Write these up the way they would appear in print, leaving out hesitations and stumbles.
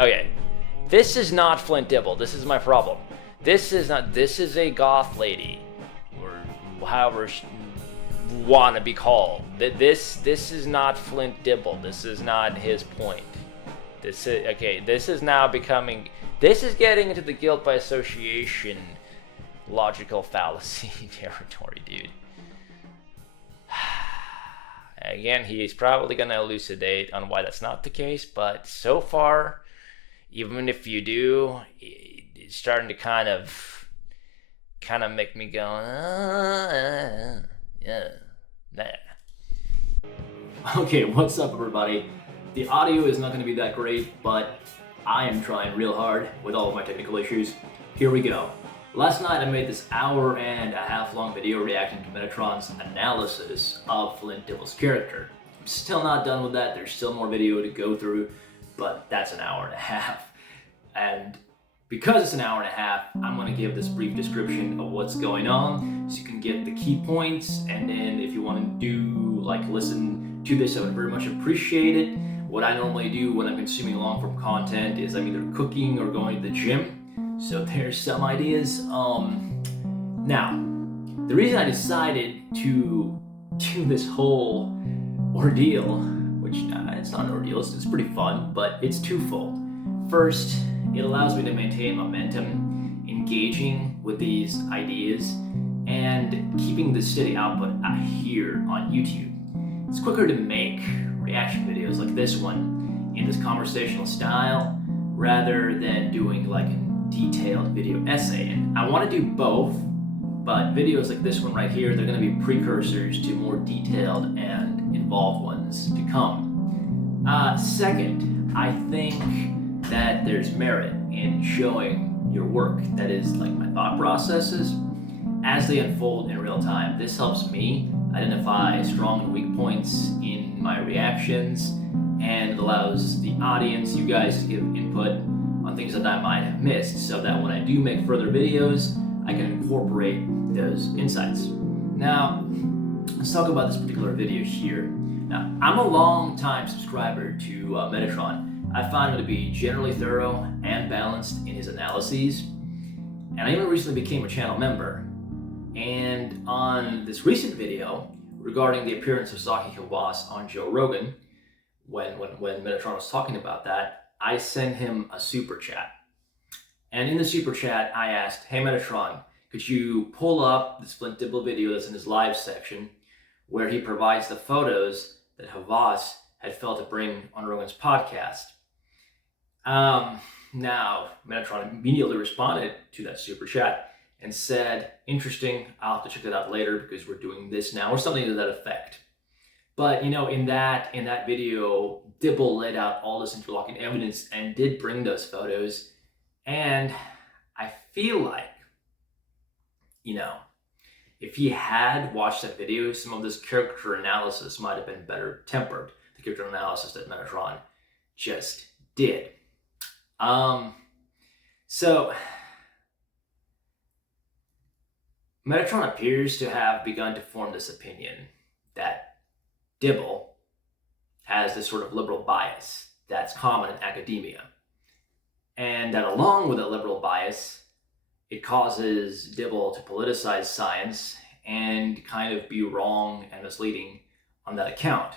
okay. This is not Flint Dibble. This is my problem. This is a goth lady, or however want to be called. This is not Flint Dibble. This is not his point. This is okay. This is now becoming. This is getting into the guilt by association, logical fallacy territory, dude. Again, he's probably gonna elucidate on why that's not the case, but so far, even if you do, it's starting to kind of make me go, yeah, nah. Okay, what's up everybody? The audio is not going to be that great, but I am trying real hard with all of my technical issues. Here we go. Last night I made this hour-and-a-half long video reacting to Metatron's analysis of Flint Dibble's character. I'm still not done with that, there's still more video to go through, but that's an hour and a half. And because it's an hour and a half, I'm going to give this brief description of what's going on so you can get the key points, and then if you want to listen to this, I would very much appreciate it. What I normally do when I'm consuming long-form content is I'm either cooking or going to the gym. So there's some ideas. Now, the reason I decided to do this whole ordeal, which it's not an ordeal, it's pretty fun, but it's twofold. First, it allows me to maintain momentum, engaging with these ideas, and keeping the steady output here on YouTube. It's quicker to make reaction videos like this one in this conversational style rather than doing like a detailed video essay. And I want to do both, but videos like this one right here, they're going to be precursors to more detailed and involved ones to come. Second, I think that there's merit in showing your work, that is like my thought processes, as they unfold in real time. This helps me identify strong and weak points in my reactions, and it allows the audience, you guys, to give input on things that I might have missed, so that when I do make further videos, I can incorporate those insights. Now, let's talk about this particular video here. Now, I'm a long-time subscriber to Metatron. I find him to be generally thorough and balanced in his analyses, and I even recently became a channel member. And on this recent video regarding the appearance of Saki Kawase on Joe Rogan, when Metatron was talking about that, I sent him a super chat. And in the super chat, I asked, hey Metatron, could you pull up this Flint Dibble video that's in his live section where he provides the photos that Kawase had failed to bring on Rogan's podcast? Now, Metatron immediately responded to that super chat and said, interesting, I'll have to check that out later because we're doing this now, or something to that effect. But you know, in that video, Dibble laid out all this interlocking evidence and did bring those photos. And I feel like, you know, if he had watched that video, some of this character analysis might have been better tempered. The character analysis that Metatron just did. So Metatron appears to have begun to form this opinion that Dibble has this sort of liberal bias that's common in academia. And that along with that liberal bias, it causes Dibble to politicize science and kind of be wrong and misleading on that account.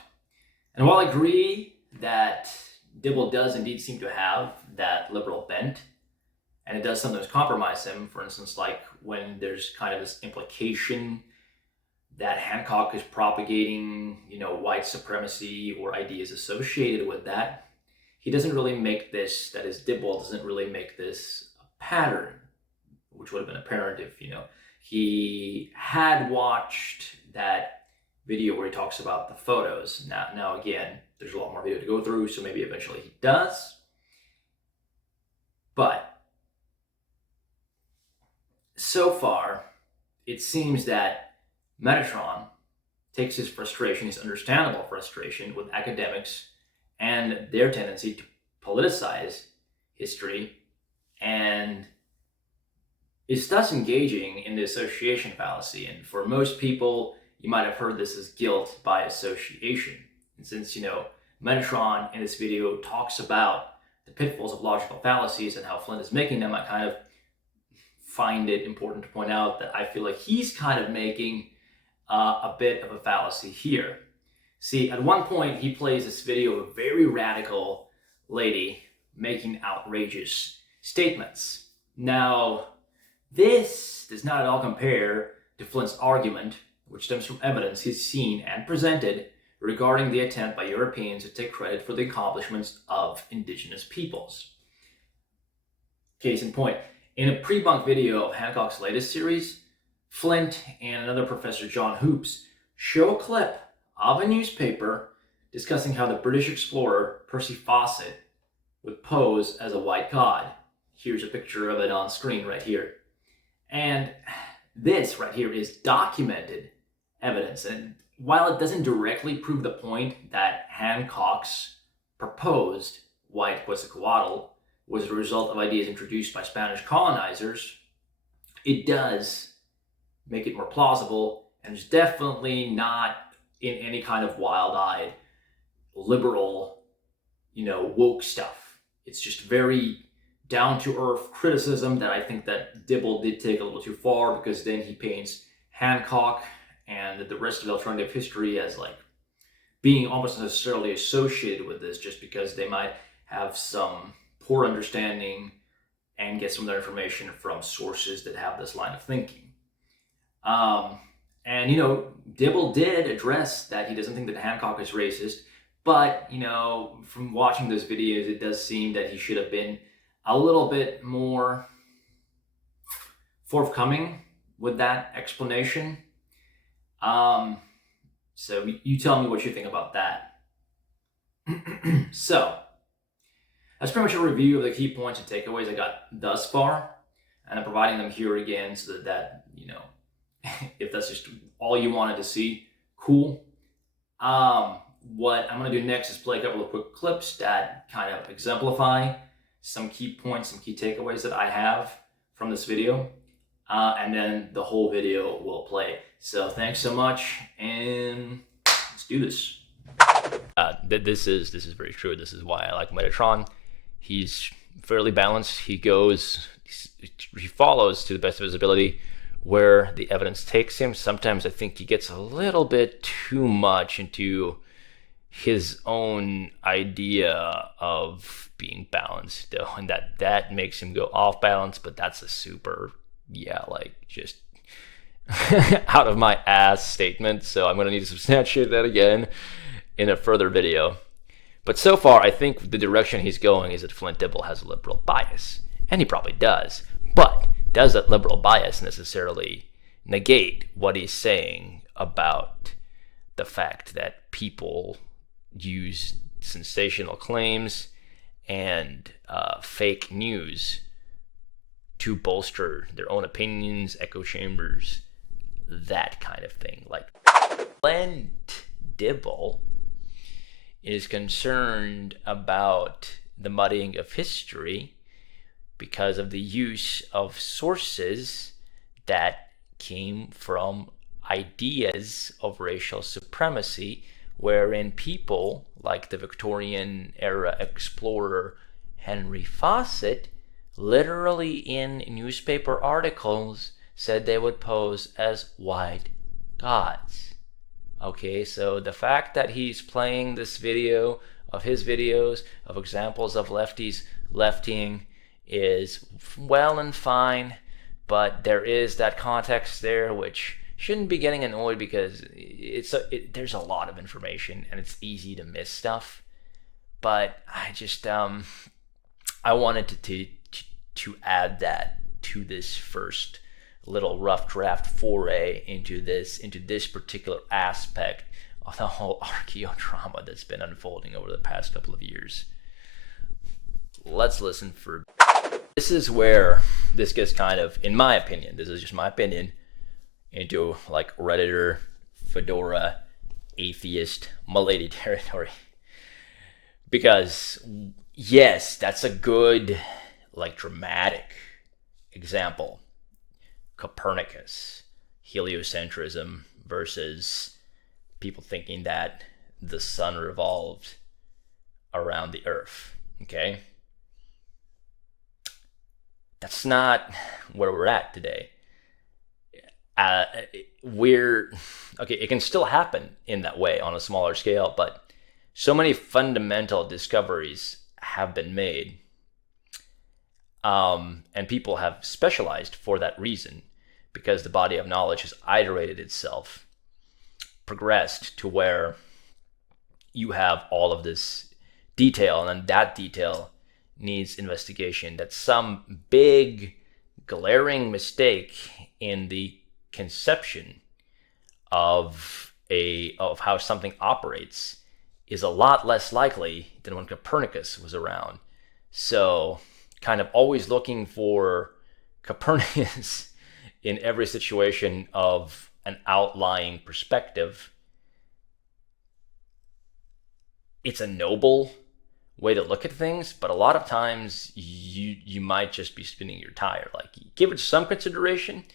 And while I agree that Dibble does indeed seem to have that liberal bent, and it does sometimes compromise him, for instance, like when there's kind of this implication that Hancock is propagating, you know, white supremacy or ideas associated with that, he doesn't really make this, that is, Dibble doesn't really make this a pattern, which would have been apparent if, you know, he had watched that video where he talks about the photos. Now again, there's a lot more video to go through, so maybe eventually he does. But so far, it seems that Metatron takes his frustration, his understandable frustration with academics and their tendency to politicize history, and is thus engaging in the association fallacy. And for most people, you might have heard this as guilt by association. And since, you know, Metatron in this video talks about the pitfalls of logical fallacies and how Flint is making them, I kind of find it important to point out that I feel like he's kind of making a bit of a fallacy here. See, at one point he plays this video of a very radical lady making outrageous statements. Now, this does not at all compare to Flint's argument, which stems from evidence he's seen and presented regarding the attempt by Europeans to take credit for the accomplishments of indigenous peoples. Case in point, in a pre-bunk video of Hancock's latest series, Flint and another professor, John Hoops, show a clip of a newspaper discussing how the British explorer Percy Fawcett would pose as a white god. Here's a picture of it on screen right here. And this right here is documented evidence. And while it doesn't directly prove the point that Hancock's proposed white Quetzalcoatl was a result of ideas introduced by Spanish colonizers, it does make it more plausible, and it's definitely not in any kind of wild-eyed, liberal, woke stuff. It's just very down-to-earth criticism that I think that Dibble did take a little too far, because then he paints Hancock and the rest of alternative history as like being almost necessarily associated with this, just because they might have some poor understanding and get some of their information from sources that have this line of thinking. Dibble did address that he doesn't think that Hancock is racist, but, from watching those videos, it does seem that he should have been a little bit more forthcoming with that explanation. So you tell me what you think about that. So, that's pretty much a review of the key points and takeaways I got thus far, and I'm providing them here again so that if that's just all you wanted to see, cool. What I'm going to do next is play a couple of quick clips that kind of exemplify some key points, some key takeaways that I have from this video, and then the whole video will play. So thanks so much, and let's do this. This is very true. This is why I like Metatron. He's fairly balanced. He follows to the best of his ability where the evidence takes him. Sometimes I think he gets a little bit too much into his own idea of being balanced, though, and that makes him go off balance. But that's a super, just out of my ass statement. So I'm going to need to substantiate that again in a further video. But so far, I think the direction he's going is that Flint Dibble has a liberal bias, and he probably does. But does that liberal bias necessarily negate what he's saying about the fact that people use sensational claims and fake news to bolster their own opinions, echo chambers, that kind of thing? Like, Flint Dibble is concerned about the muddying of history because of the use of sources that came from ideas of racial supremacy, wherein people like the Victorian era explorer Henry Fawcett literally in newspaper articles said they would pose as white gods. Okay, so the fact that he's playing this video of his videos of examples of lefties leftying is well and fine, but there is that context there which shouldn't be getting annoyed, because there's a lot of information and it's easy to miss stuff. But I just I wanted to add that to this first little rough draft foray into this particular aspect of the whole archaeodrama that's been unfolding over the past couple of years. Let's listen for. This is where this gets kind of, in my opinion, this is just my opinion, into like Redditor, Fedora, atheist, milady territory. Because yes, that's a good, like, dramatic example. Copernicus, heliocentrism versus people thinking that the sun revolved around the earth. Okay, that's not where we're at today. Okay, it can still happen in that way on a smaller scale, but so many fundamental discoveries have been made, and people have specialized for that reason, because the body of knowledge has iterated itself, progressed to where you have all of this detail, and then that detail needs investigation. That's some big glaring mistake in the conception of how something operates is a lot less likely than when Copernicus was around. So kind of always looking for Copernicus in every situation of an outlying perspective. It's a noble way to look at things, but a lot of times you might just be spinning your tire. Like, give it some consideration,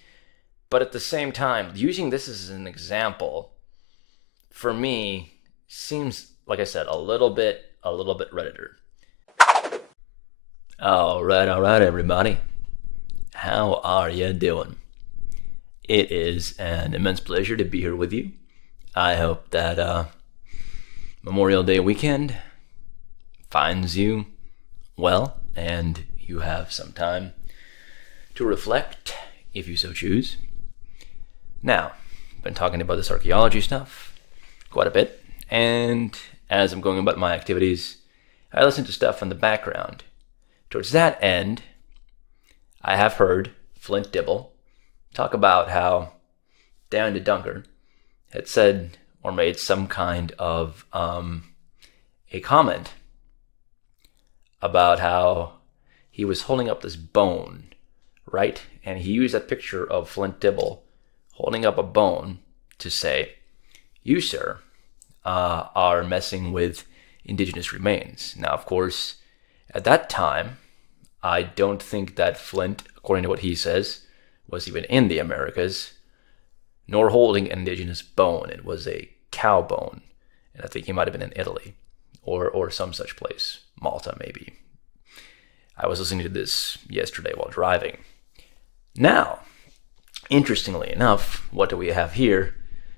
but at the same time, using this as an example, for me, seems, like I said, a little bit Redditor. All right, everybody. How are you doing? It is an immense pleasure to be here with you. I hope that Memorial Day weekend finds you well, and you have some time to reflect, if you so choose. Now, I've been talking about this archaeology stuff quite a bit, and as I'm going about my activities, I listen to stuff in the background. Towards that end, I have heard Flint Dibble talk about how Down to Dunker had said or made some kind of a comment about how he was holding up this bone, right? And he used that picture of Flint Dibble holding up a bone to say, you, sir, are messing with indigenous remains. Now, of course, at that time, I don't think that Flint, according to what he says, was even in the Americas, nor holding an indigenous bone. It was a cow bone. And I think he might have been in Italy or some such place. Malta, maybe. I was listening to this yesterday while driving. Now, interestingly enough, what do we have here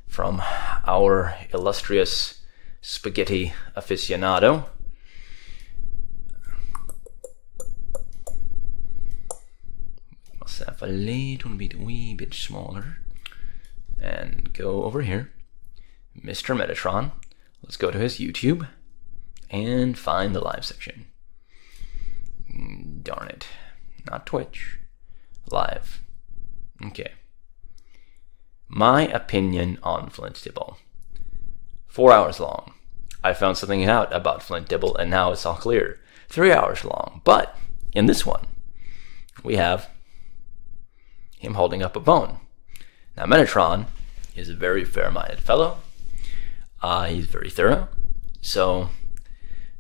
from our illustrious spaghetti aficionado? Myself a wee bit smaller. And go over here. Mr. Metatron. Let's go to his YouTube and find the live section. Darn it. Not Twitch. Live. Okay. My opinion on Flint Dibble. 4 hours long. I found something out about Flint Dibble, and now it's all clear. 3 hours long. But in this one, we have him holding up a bone. Now, Metatron is a very fair-minded fellow. He's very thorough. So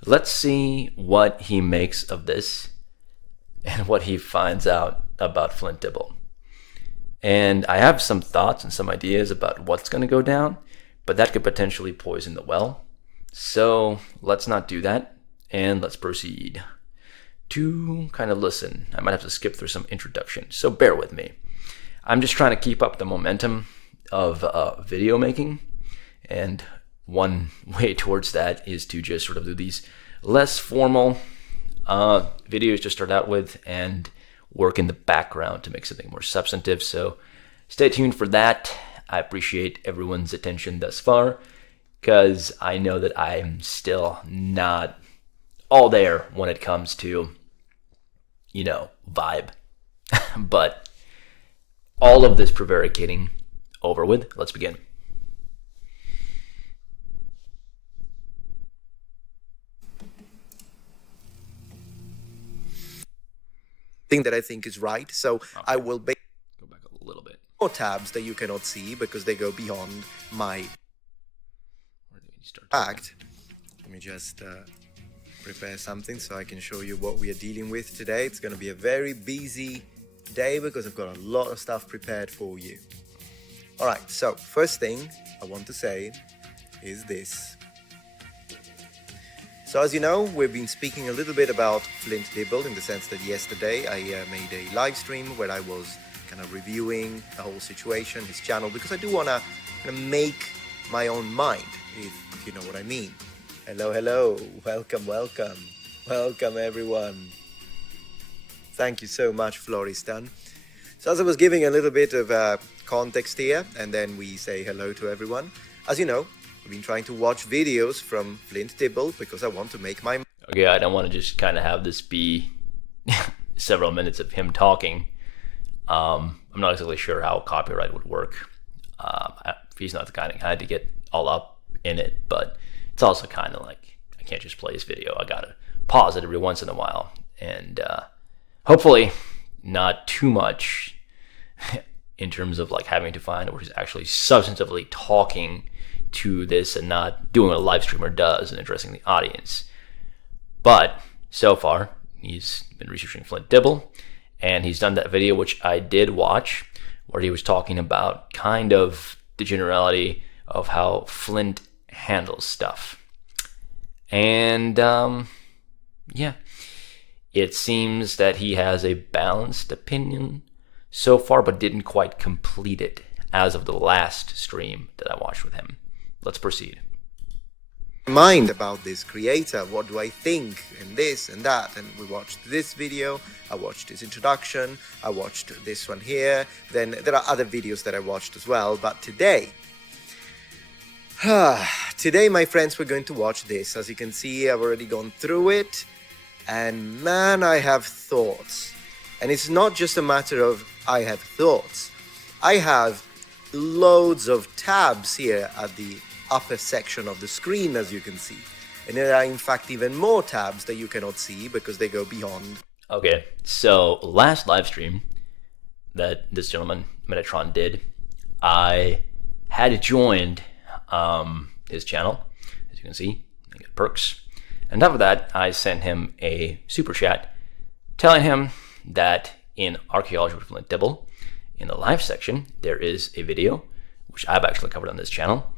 let's see what he makes of this and what he finds out about Flint Dibble. And I have some thoughts and some ideas about what's going to go down, but that could potentially poison the well. So let's not do that, and let's proceed to kind of listen. I might have to skip through some introduction, so bear with me. I'm just trying to keep up the momentum of video making, and one way towards that is to just sort of do these less formal videos to start out with and work in the background to make something more substantive. So stay tuned for that. I appreciate everyone's attention thus far, because I know that I'm still not all there when it comes to, vibe. But all of this prevaricating over with, let's begin. Thing that I think is right. So okay. I will go back a little bit. More tabs that you cannot see because they go beyond my act. Let me just prepare something so I can show you what we are dealing with today. It's going to be a very busy day because I've got a lot of stuff prepared for you. All right, so first thing I want to say is this. So as you know, we've been speaking a little bit about Flint Dibble in the sense that yesterday I made a live stream where I was kind of reviewing the whole situation, his channel, because I do want to kind of make my own mind, if you know what I mean. Hello, hello, welcome everyone. Thank you so much, Floristan. So as I was giving a little bit of context here, and then we say hello to everyone. As you know, I've been trying to watch videos from Flint Dibble because I want to make my... Okay, I don't want to just kind of have this be several minutes of him talking. I'm not exactly sure how copyright would work. He's not the kind of guy to get all up in it, but it's also kind of like, I can't just play his video. I gotta pause it every once in a while. And hopefully not too much in terms of like having to find where he's actually substantively talking to this and not doing what a live streamer does and addressing the audience. But so far, he's been researching Flint Dibble, and he's done that video, which I did watch, where he was talking about kind of the generality of how Flint handles stuff. And yeah, it seems that he has a balanced opinion so far, but didn't quite complete it as of the last stream that I watched with him. Let's proceed. Mind about this creator, what do I think, and this and that, and we watched this video, I watched his introduction, I watched this one here, then there are other videos that I watched as well, but today, my friends, we're going to watch this. As you can see, I've already gone through it, and man, I have thoughts. And it's not just a matter of I have thoughts. I have loads of tabs here at the upper section of the screen, as you can see. And there are in fact even more tabs that you cannot see because they go beyond. Okay, so last live stream that this gentleman, Metatron, did, I had joined his channel, as you can see, I get perks. And on top of that, I sent him a super chat telling him that in Archaeology with Flint Dibble, in the live section, there is a video, which I've actually covered on this channel,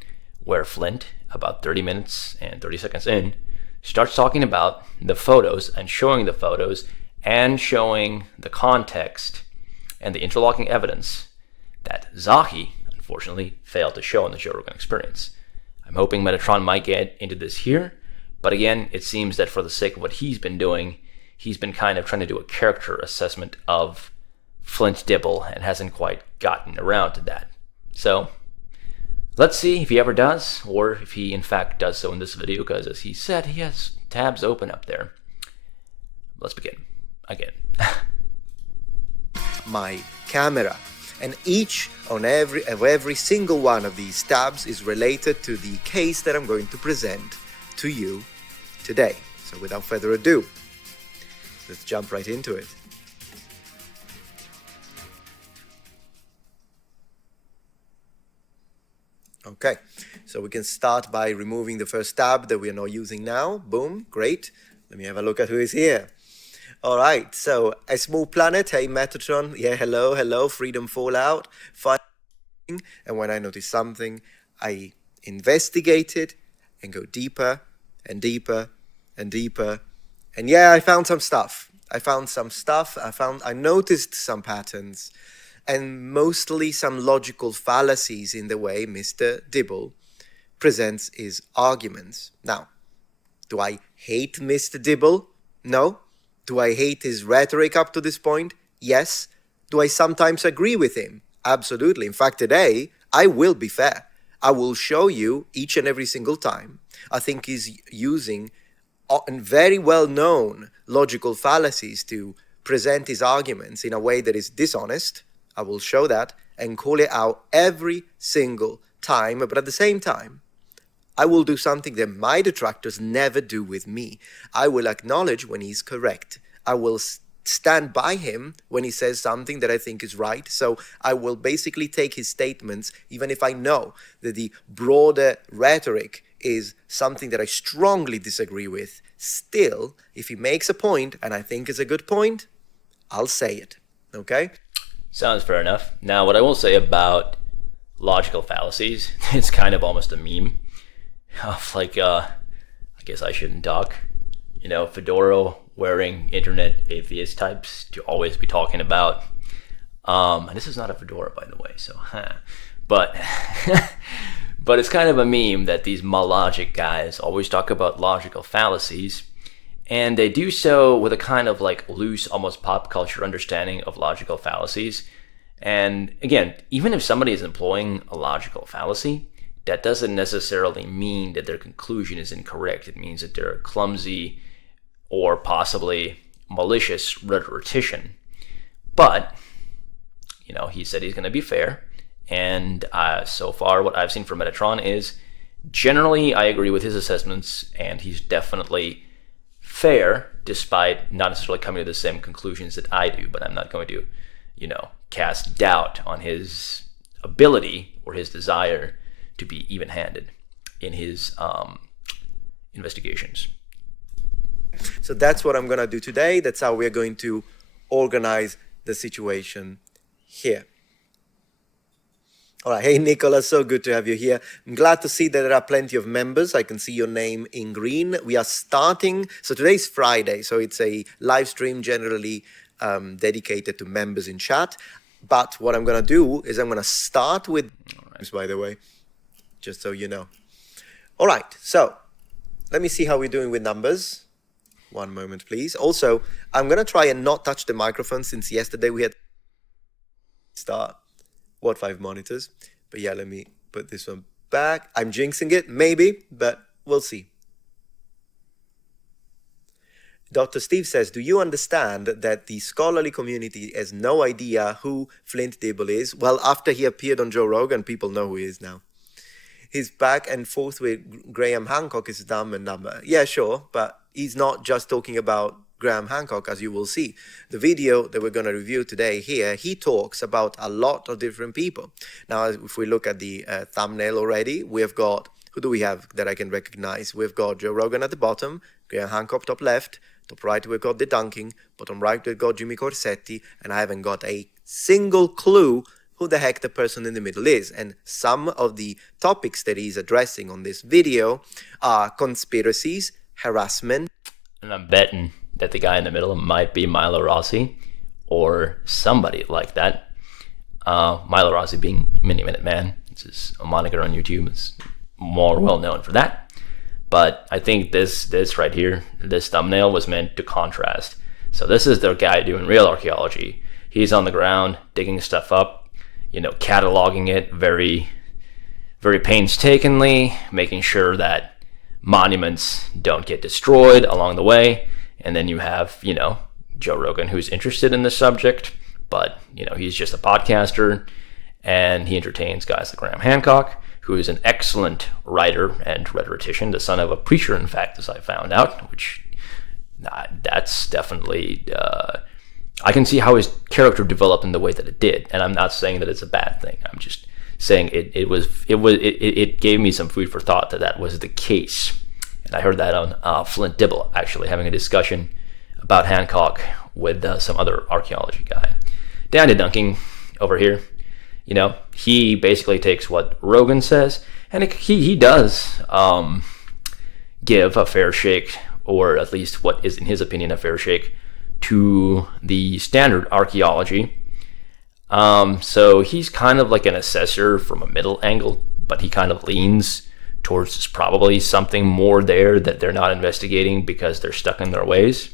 where Flint, about 30 minutes and 30 seconds in, starts talking about the photos and showing the photos and showing the context and the interlocking evidence that Zahi, unfortunately, failed to show in the Joe Rogan Experience. I'm hoping Metatron might get into this here, but again, it seems that for the sake of what he's been doing, he's been kind of trying to do a character assessment of Flint Dibble and hasn't quite gotten around to that. So let's see if he ever does, or if he in fact does so in this video, because as he said, he has tabs open up there. Let's begin again. My camera, and each on every single one of these tabs is related to the case that I'm going to present to you today. So without further ado, let's jump right into it. Okay, so we can start by removing the first tab that we are not using now. Boom, great. Let me have a look at who is here. All right, so A Small Planet, hey Metatron, yeah, hello, Freedom Fallout, fun. And when I notice something, I investigate it and go deeper and deeper and deeper. And yeah, I found some stuff. I noticed some patterns, and mostly some logical fallacies in the way Mr. Dibble presents his arguments. Now, do I hate Mr. Dibble? No. Do I hate his rhetoric up to this point? Yes. Do I sometimes agree with him? Absolutely. In fact, today, I will be fair. I will show you each and every single time. I think he's using very well-known logical fallacies to present his arguments in a way that is dishonest. I will show that and call it out every single time, but at the same time, I will do something that my detractors never do with me. I will acknowledge when he's correct. I will stand by him when he says something that I think is right. So I will basically take his statements, even if I know that the broader rhetoric is something that I strongly disagree with. Still, if he makes a point, and I think is a good point, I'll say it, okay? Sounds fair enough. Now, what I will say about logical fallacies, it's kind of almost a meme of like, I guess I shouldn't talk. Fedora wearing internet atheist types to always be talking about. And this is not a fedora, by the way, so, but, but it's kind of a meme that these logic guys always talk about logical fallacies, and they do so with a kind of like loose, almost pop culture understanding of logical fallacies. And again, even if somebody is employing a logical fallacy, that doesn't necessarily mean that their conclusion is incorrect. It means that they're a clumsy or possibly malicious rhetorician. But he said he's going to be fair, and so far what I've seen from Metatron is generally I agree with his assessments, and he's definitely fair despite not necessarily coming to the same conclusions that I do. But I'm not going to, cast doubt on his ability or his desire to be even-handed in his investigations. So that's what I'm going to do today. That's how we're going to organize the situation here. All right. Hey, Nicola, so good to have you here. I'm glad to see that there are plenty of members. I can see your name in green. We are starting. So today's Friday, so it's a live stream generally dedicated to members in chat. But what I'm going to do is I'm going to start with, by the way, just so you know. All right. So let me see how we're doing with numbers. One moment, please. Also, I'm going to try and not touch the microphone since yesterday we had start what 5 monitors. But yeah, let me put this one back. I'm jinxing it, maybe, but we'll see. Dr. Steve says, do you understand that the scholarly community has no idea who Flint Dibble is? Well, after he appeared on Joe Rogan, people know who he is now. His back and forth with Graham Hancock is dumb and number. Yeah, sure, but he's not just talking about Graham Hancock, as you will see. The video that we're going to review today here, he talks about a lot of different people. Now, if we look at the thumbnail already, we've got, who do we have that I can recognize? We've got Joe Rogan at the bottom, Graham Hancock top left, top right we've got the dunking, bottom right we've got Jimmy Corsetti, and I haven't got a single clue who the heck the person in the middle is. And some of the topics that he's addressing on this video are conspiracies, harassment. And I'm betting that the guy in the middle might be Milo Rossi or somebody like that. Milo Rossi being Mini Minute Man. This is a moniker on YouTube. It's more well known for that. But I think this right here, this thumbnail was meant to contrast. So this is the guy doing real archaeology. He's on the ground digging stuff up, cataloging it very, very painstakingly, making sure that monuments don't get destroyed along the way. And then you have, Joe Rogan, who's interested in this subject, but, he's just a podcaster, and he entertains guys like Graham Hancock, who is an excellent writer and rhetorician, the son of a preacher, in fact, as I found out, which that's definitely, I can see how his character developed in the way that it did. And I'm not saying that it's a bad thing. I'm just saying it gave me some food for thought that was the case. And I heard that on Flint Dibble, actually, having a discussion about Hancock with some other archaeology guy. Down to dunking over here. He basically takes what Rogan says, and he does give a fair shake, or at least what is, in his opinion, a fair shake to the standard archaeology. So he's kind of like an assessor from a middle angle, but he kind of leans towards there's probably something more there that they're not investigating because they're stuck in their ways.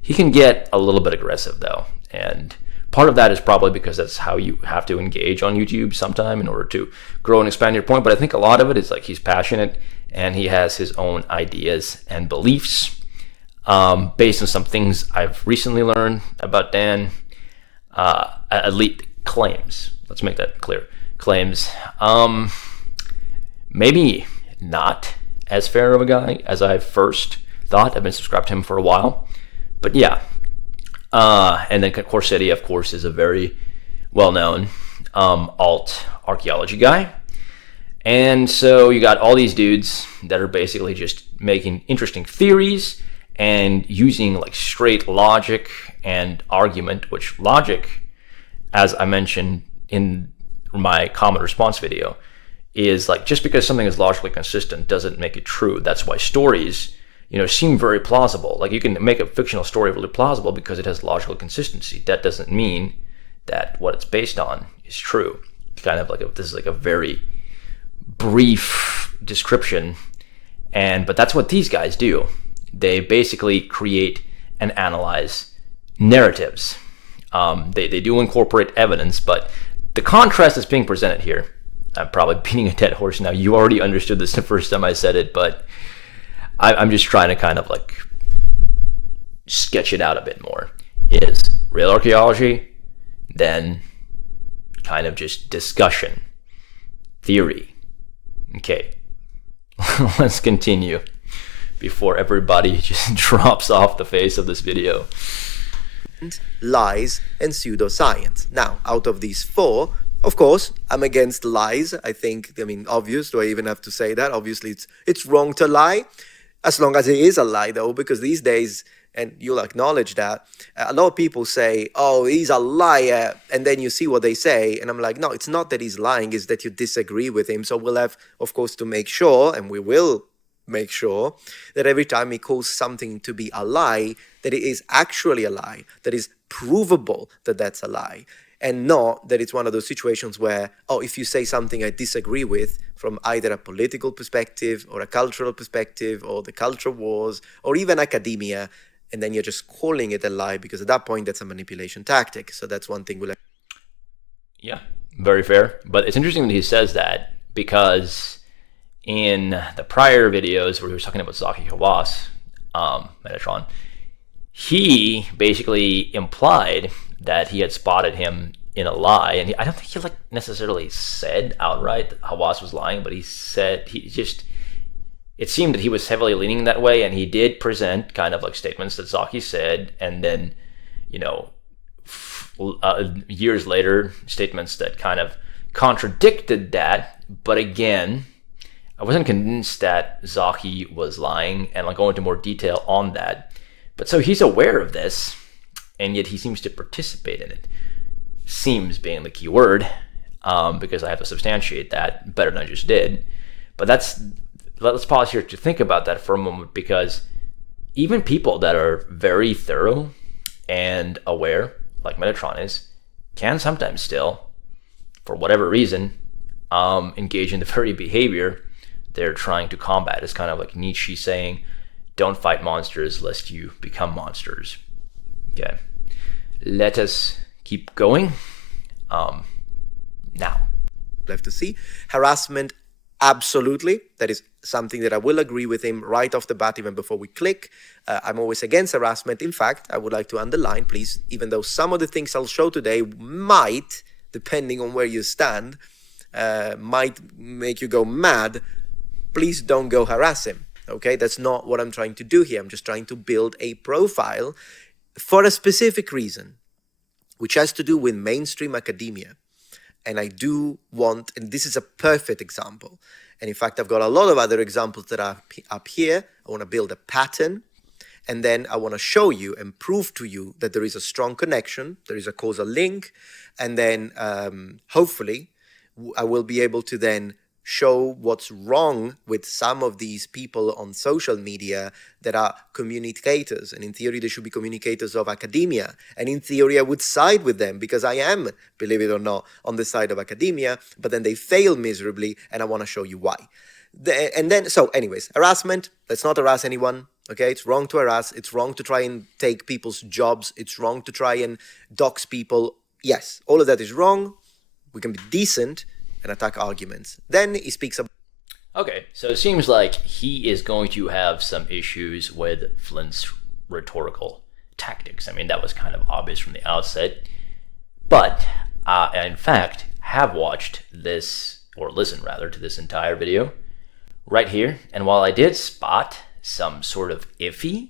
He can get a little bit aggressive though, and part of that is probably because that's how you have to engage on YouTube sometime in order to grow and expand your point. But I think a lot of it is like he's passionate and he has his own ideas and beliefs based on some things I've recently learned about Dan. Elite claims. Let's make that clear. Claims. Maybe not as fair of a guy as I first thought. I've been subscribed to him for a while. But yeah. And then Corsetti, of course, is a very well-known alt archaeology guy. And so you got all these dudes that are basically just making interesting theories and using like straight logic and argument, which logic, as I mentioned in my comment response video, is like just because something is logically consistent doesn't make it true. That's why stories, seem very plausible. Like, you can make a fictional story really plausible because it has logical consistency. That doesn't mean that what it's based on is true. Kind of like this is like a very brief description, but that's what these guys do. They basically create and analyze narratives. They do incorporate evidence, but the contrast that's being presented here, I'm probably beating a dead horse now. You already understood this the first time I said it, but I'm just trying to kind of like sketch it out a bit more. Is real archaeology, then kind of just discussion, theory. Okay, let's continue before everybody just drops off the face of this video. Lies and pseudoscience. Now, out of these four, of course, I'm against lies. I mean, obvious. Do I even have to say that? Obviously, it's wrong to lie, as long as it is a lie, though, because these days, and you'll acknowledge that, a lot of people say, oh, he's a liar, and then you see what they say, and I'm like, no, it's not that he's lying, it's that you disagree with him. So we'll have, of course, to make sure, and we will make sure, that every time he calls something to be a lie, that it is actually a lie, that is provable that that's a lie, and not that it's one of those situations where, oh, if you say something I disagree with from either a political perspective or a cultural perspective or the culture wars or even academia, and then you're just calling it a lie, because at that point that's a manipulation tactic. So that's one thing we'll have. Yeah, very fair. But it's interesting that he says that, because in the prior videos where he was talking about Zaki Hawass, Metatron, he basically implied that he had spotted him in a lie, and I don't think he like necessarily said outright that Hawass was lying, but he said it seemed that he was heavily leaning that way, and he did present kind of like statements that Zaki said, and then years later statements that kind of contradicted that. But again, I wasn't convinced that Zaki was lying, and I'll go into more detail on that. But so he's aware of this, and yet he seems to participate in it. Seems being the key word, because I have to substantiate that better than I just did. But let's pause here to think about that for a moment, because even people that are very thorough and aware, like Metatron is, can sometimes still, for whatever reason, engage in the very behavior they're trying to combat. It's kind of like Nietzsche saying, don't fight monsters lest you become monsters. Okay, let us keep going. Now, left to see harassment. Absolutely, that is something that I will agree with him right off the bat, even before we click. I'm always against harassment. In fact, I would like to underline, please, even though some of the things I'll show today might, depending on where you stand, might make you go mad, please don't go harass him. Okay, that's not what I'm trying to do here. I'm just trying to build a profile for a specific reason, which has to do with mainstream academia. And I do want, and this is a perfect example. And in fact, I've got a lot of other examples that are up here. I want to build a pattern. And then I want to show you and prove to you that there is a strong connection. There is a causal link. And then hopefully I will be able to then show what's wrong with some of these people on social media that are communicators. And in theory, they should be communicators of academia. And in theory, I would side with them because I am, believe it or not, on the side of academia, but then they fail miserably, and I want to show you why. So anyways, harassment, let's not harass anyone. Okay, it's wrong to harass. It's wrong to try and take people's jobs. It's wrong to try and dox people. Yes, all of that is wrong. We can be decent and attack arguments. Then he speaks about... Okay, so it seems like he is going to have some issues with Flint's rhetorical tactics. I mean, that was kind of obvious from the outset. But I, in fact, have watched this, or listened rather, to this entire video right here. And while I did spot some sort of iffy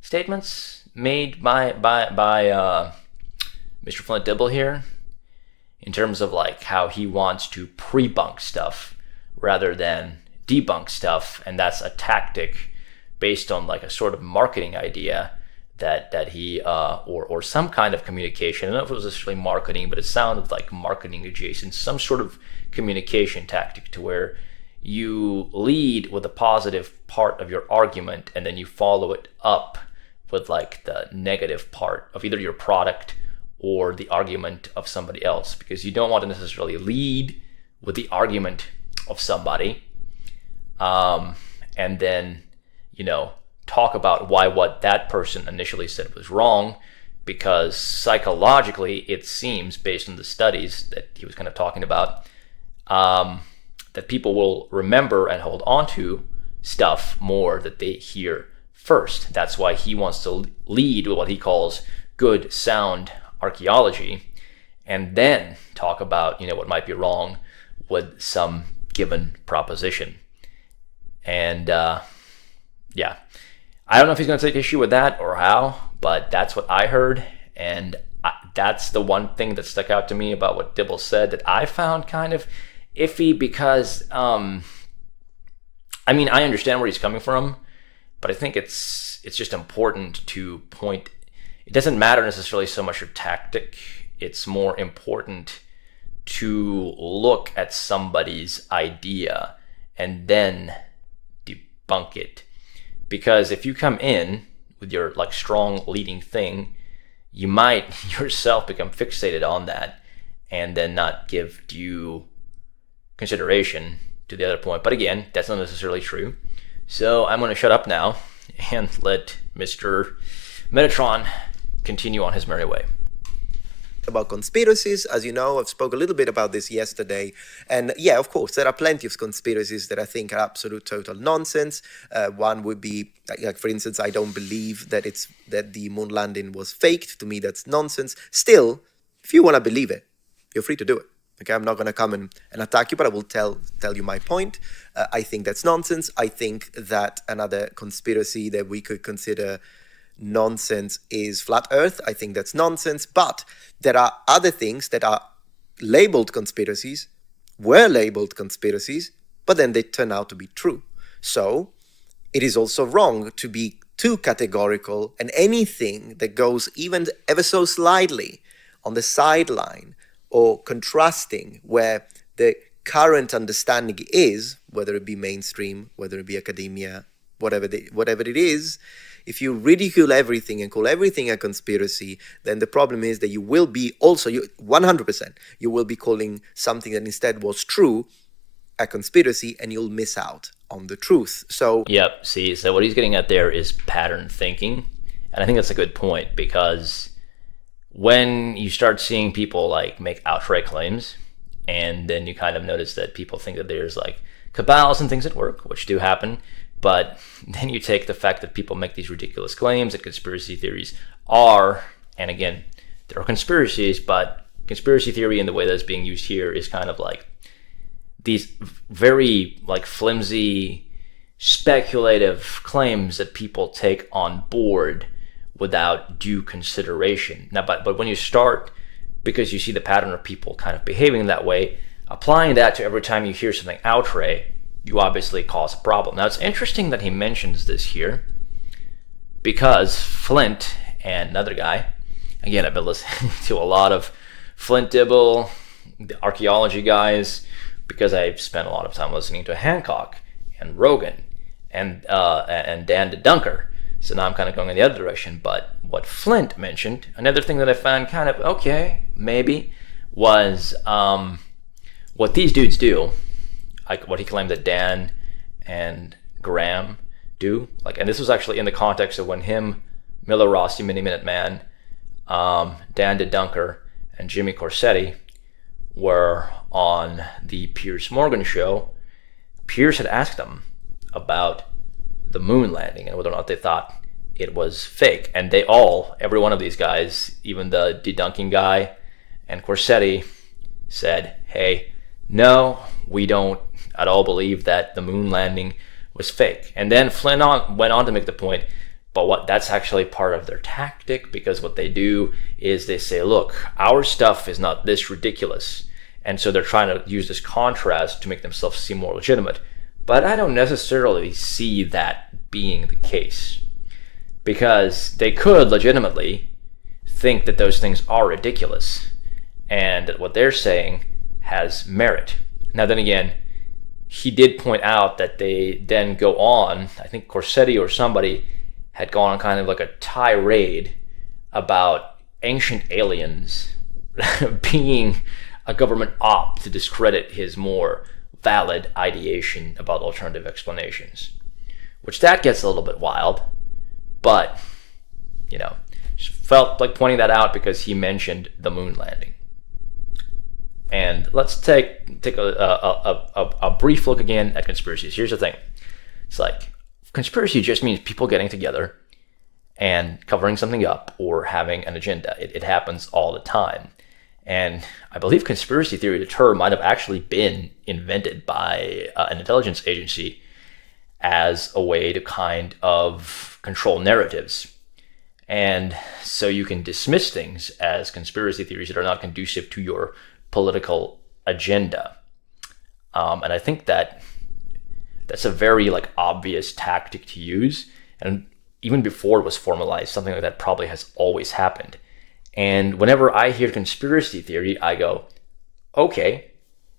statements made by Mr. Flint Dibble here, in terms of like how he wants to pre-bunk stuff rather than debunk stuff, and that's a tactic based on like a sort of marketing idea that he or some kind of communication. I don't know if it was necessarily marketing, but it sounded like marketing adjacent, some sort of communication tactic to where you lead with the positive part of your argument and then you follow it up with like the negative part of either your product or the argument of somebody else, because you don't want to necessarily lead with the argument of somebody and then, you know, talk about why what that person initially said was wrong, because psychologically it seems, based on the studies that he was kind of talking about, that people will remember and hold on to stuff more that they hear first. That's why he wants to lead with what he calls good, sound archaeology, and then talk about, you know, what might be wrong with some given proposition. And yeah, I don't know if he's going to take issue with that or how, but that's what I heard, and that's the one thing that stuck out to me about what Dibble said that I found kind of iffy, because I mean, I understand where he's coming from, but I think it's just important to point. It doesn't matter necessarily so much your tactic. It's more important to look at somebody's idea and then debunk it. Because if you come in with your like strong leading thing, you might yourself become fixated on that and then not give due consideration to the other point. But again, that's not necessarily true. So I'm going to shut up now and let Mr. Metatron continue on his merry way. About conspiracies, as you know, I've spoke a little bit about this yesterday, and yeah, of course, there are plenty of conspiracies that I think are absolute total nonsense. One would be, like, for instance, I don't believe that the moon landing was faked. To me, that's nonsense. Still, if you want to believe it, you're free to do it. Okay, I'm not going to come and attack you, but I will tell you my point. I think that's nonsense. I think that another conspiracy that we could consider nonsense is flat earth. I think that's nonsense, but there are other things that are labeled conspiracies, were labeled conspiracies, but then they turn out to be true. So it is also wrong to be too categorical, and anything that goes even ever so slightly on the sideline or contrasting where the current understanding is, whether it be mainstream, whether it be academia, whatever it is, if you ridicule everything and call everything a conspiracy, then the problem is that you will be also, 100%, you will be calling something that instead was true a conspiracy, and you'll miss out on the truth. So yep, see, so what he's getting at there is pattern thinking, and I think that's a good point, because when you start seeing people like make outright claims, and then you kind of notice that people think that there's like cabals and things at work, which do happen, but then you take the fact that people make these ridiculous claims that conspiracy theories are, and again, there are conspiracies, but conspiracy theory in the way that it's being used here is kind of like these very like flimsy, speculative claims that people take on board without due consideration. Now, but when you start, because you see the pattern of people kind of behaving that way, applying that to every time you hear something outre, you obviously cause a problem. Now, it's interesting that he mentions this here, because Flint and another guy, again, I've been listening to a lot of Flint Dibble, the archaeology guys, because I've spent a lot of time listening to Hancock and Rogan and Dan DeDunker. So now I'm kind of going in the other direction. But what Flint mentioned, another thing that I found kind of okay, maybe, was what these dudes do, like what he claimed that Dan and Graham do. Like, and this was actually in the context of when him, Miller Rossi, Mini Minute Man, Dan DeDunker, and Jimmy Corsetti were on the Piers Morgan show. Piers had asked them about the moon landing and whether or not they thought it was fake. And they all, every one of these guys, even the debunking guy and Corsetti, said, hey, no, we don't at all believe that the moon landing was fake. And then Flynn went on to make the point, but that's actually part of their tactic, because what they do is they say, look, our stuff is not this ridiculous. And so they're trying to use this contrast to make themselves seem more legitimate. But I don't necessarily see that being the case, because they could legitimately think that those things are ridiculous and that what they're saying has merit. Now then again, he did point out that they then go on, I think Corsetti or somebody had gone on kind of like a tirade about ancient aliens being a government op to discredit his more valid ideation about alternative explanations. Which that gets a little bit wild, but, you know, felt like pointing that out because he mentioned the moon landing. And let's take a brief look again at conspiracies. Here's the thing. It's like, conspiracy just means people getting together and covering something up or having an agenda. It happens all the time. And I believe conspiracy theory, the term, might have actually been invented by an intelligence agency as a way to kind of control narratives. And so you can dismiss things as conspiracy theories that are not conducive to your political agenda. And I think that that's a very like obvious tactic to use. And even before it was formalized, something like that probably has always happened. And whenever I hear conspiracy theory, I go, okay,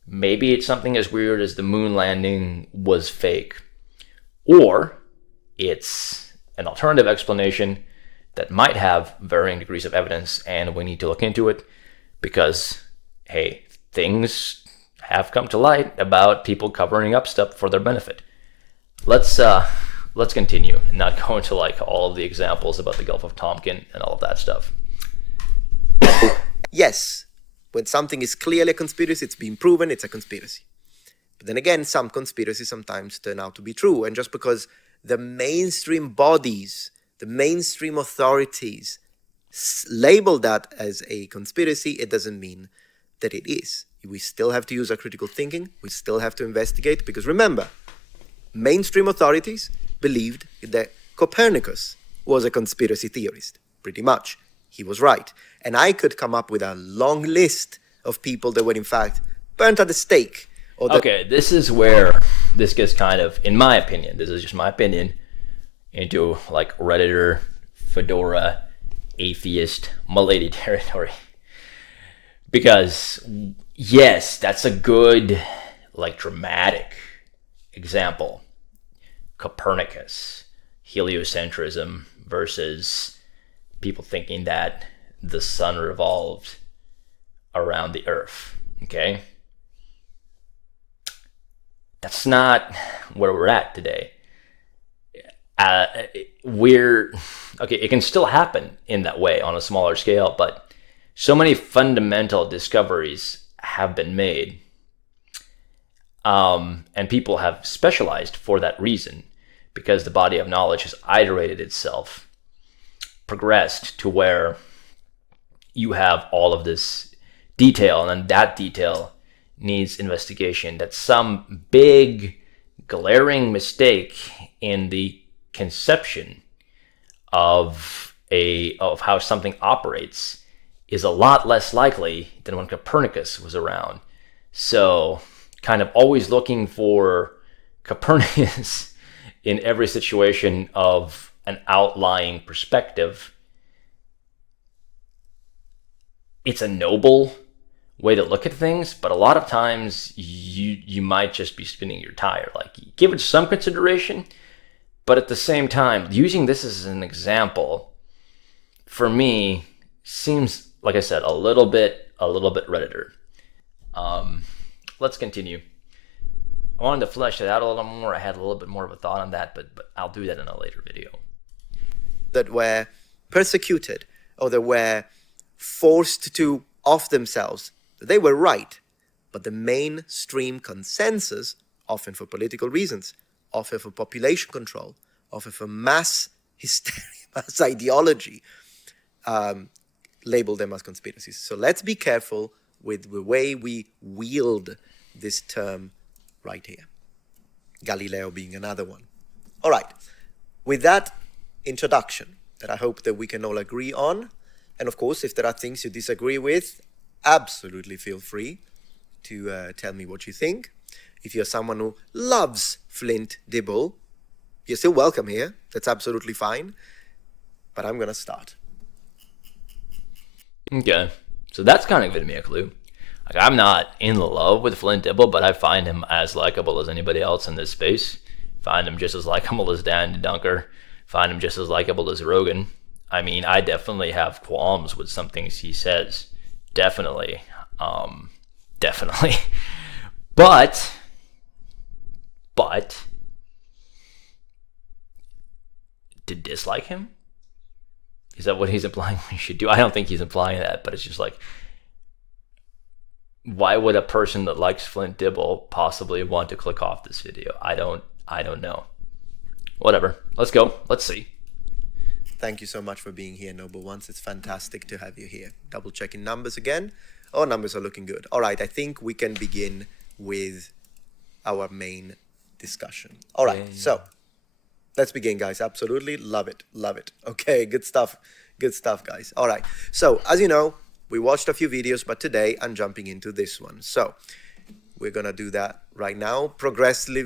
maybe it's something as weird as the moon landing was fake. Or it's an alternative explanation that might have varying degrees of evidence, and we need to look into it because, hey, things have come to light about people covering up stuff for their benefit. Let's continue and not go into like all of the examples about the Gulf of Tonkin and all of that stuff. Yes, when something is clearly a conspiracy, it's been proven it's a conspiracy. But then again, some conspiracies sometimes turn out to be true. And just because the mainstream bodies, the mainstream authorities label that as a conspiracy, it doesn't mean that it is. We still have to use our critical thinking. We still have to investigate. Because remember, mainstream authorities believed that Copernicus was a conspiracy theorist. Pretty much. He was right. And I could come up with a long list of people that were in fact burnt at the stake. Okay, this is where this gets kind of, in my opinion, this is just my opinion, into like Redditor, Fedora, atheist, milady territory. Because, yes, that's a good, like, dramatic example. Copernicus, heliocentrism versus people thinking that the sun revolved around the earth, okay? That's not where we're at today. It can still happen in that way on a smaller scale, but so many fundamental discoveries have been made, and people have specialized for that reason, because the body of knowledge has iterated itself, progressed to where you have all of this detail, and then that detail needs investigation. That's some big glaring mistake in the conception of how something operates is a lot less likely than when Copernicus was around. So kind of always looking for Copernicus in every situation of an outlying perspective. It's a noble way to look at things, but a lot of times you might just be spinning your tire. Like, give it some consideration, but at the same time, using this as an example, for me, seems, like I said, a little bit Redditor. Let's continue. I wanted to flesh it out a little more. I had a little bit more of a thought on that, but I'll do that in a later video. That were persecuted or that were forced to off themselves. They were right, but the mainstream consensus, often for political reasons, often for population control, often for mass hysteria, mass ideology, label them as conspiracies. So let's be careful with the way we wield this term right here. Galileo being another one. All right, with that introduction that I hope that we can all agree on, and of course, if there are things you disagree with, absolutely feel free to tell me what you think. If you're someone who loves Flint Dibble, you're still welcome here. That's absolutely fine. But I'm going to start. Okay, so that's kind of given me a clue. Like, I'm not in love with Flint Dibble, but I find him as likable as anybody else in this space. Find him just as likable as Dan Dunker. Find him just as likable as Rogan. I mean, I definitely have qualms with some things he says. Definitely. Definitely. But, to dislike him? Is that what he's implying we should do? I don't think he's implying that, but it's just like, why would a person that likes Flint Dibble possibly want to click off this video? I don't know. Whatever. Let's go. Let's see. Thank you so much for being here, Noble Ones. It's fantastic to have you here. Double checking numbers again. Oh, numbers are looking good. All right, I think we can begin with our main discussion. All right, so let's begin, guys. Absolutely love it. Love it. Okay, good stuff. Good stuff, guys. All right, so as you know, we watched a few videos, but today I'm jumping into this one. So we're going to do that right now. Progressively,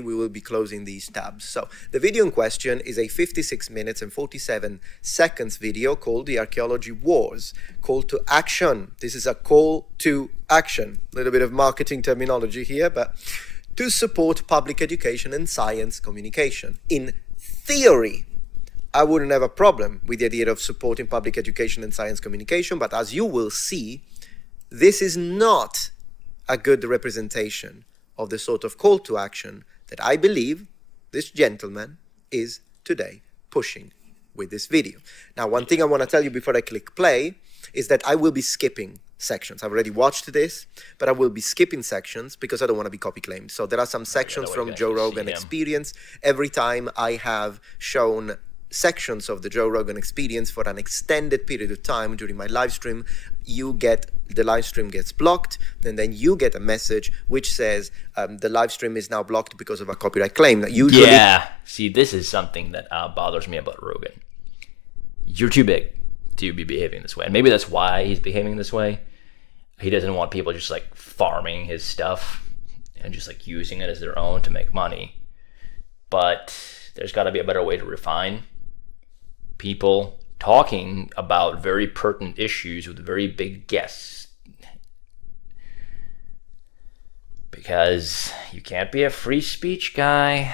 we will be closing these tabs. So the video in question is a 56 minutes and 47 seconds video called The Archaeology Wars. Call to action. This is a call to action. A little bit of marketing terminology here, but to support public education and science communication. In theory, I wouldn't have a problem with the idea of supporting public education and science communication, but as you will see, this is not a good representation of the sort of call to action that I believe this gentleman is today pushing with this video. Now, one thing I want to tell you before I click play is that I will be skipping sections. I've already watched this, but I will be skipping sections because I don't want to be copy claimed. So there are some sections from Joe Rogan Experience. Every time I have shown sections of the Joe Rogan Experience for an extended period of time during my live stream, the live stream gets blocked, and then you get a message which says the live stream is now blocked because of a copyright claim. Usually, yeah. See, this is something that bothers me about Rogan. You're too big to be behaving this way, and maybe that's why he's behaving this way. He doesn't want people just like farming his stuff and just like using it as their own to make money. But there's got to be a better way to refine people talking about very pertinent issues with very big guests. Because you can't be a free speech guy.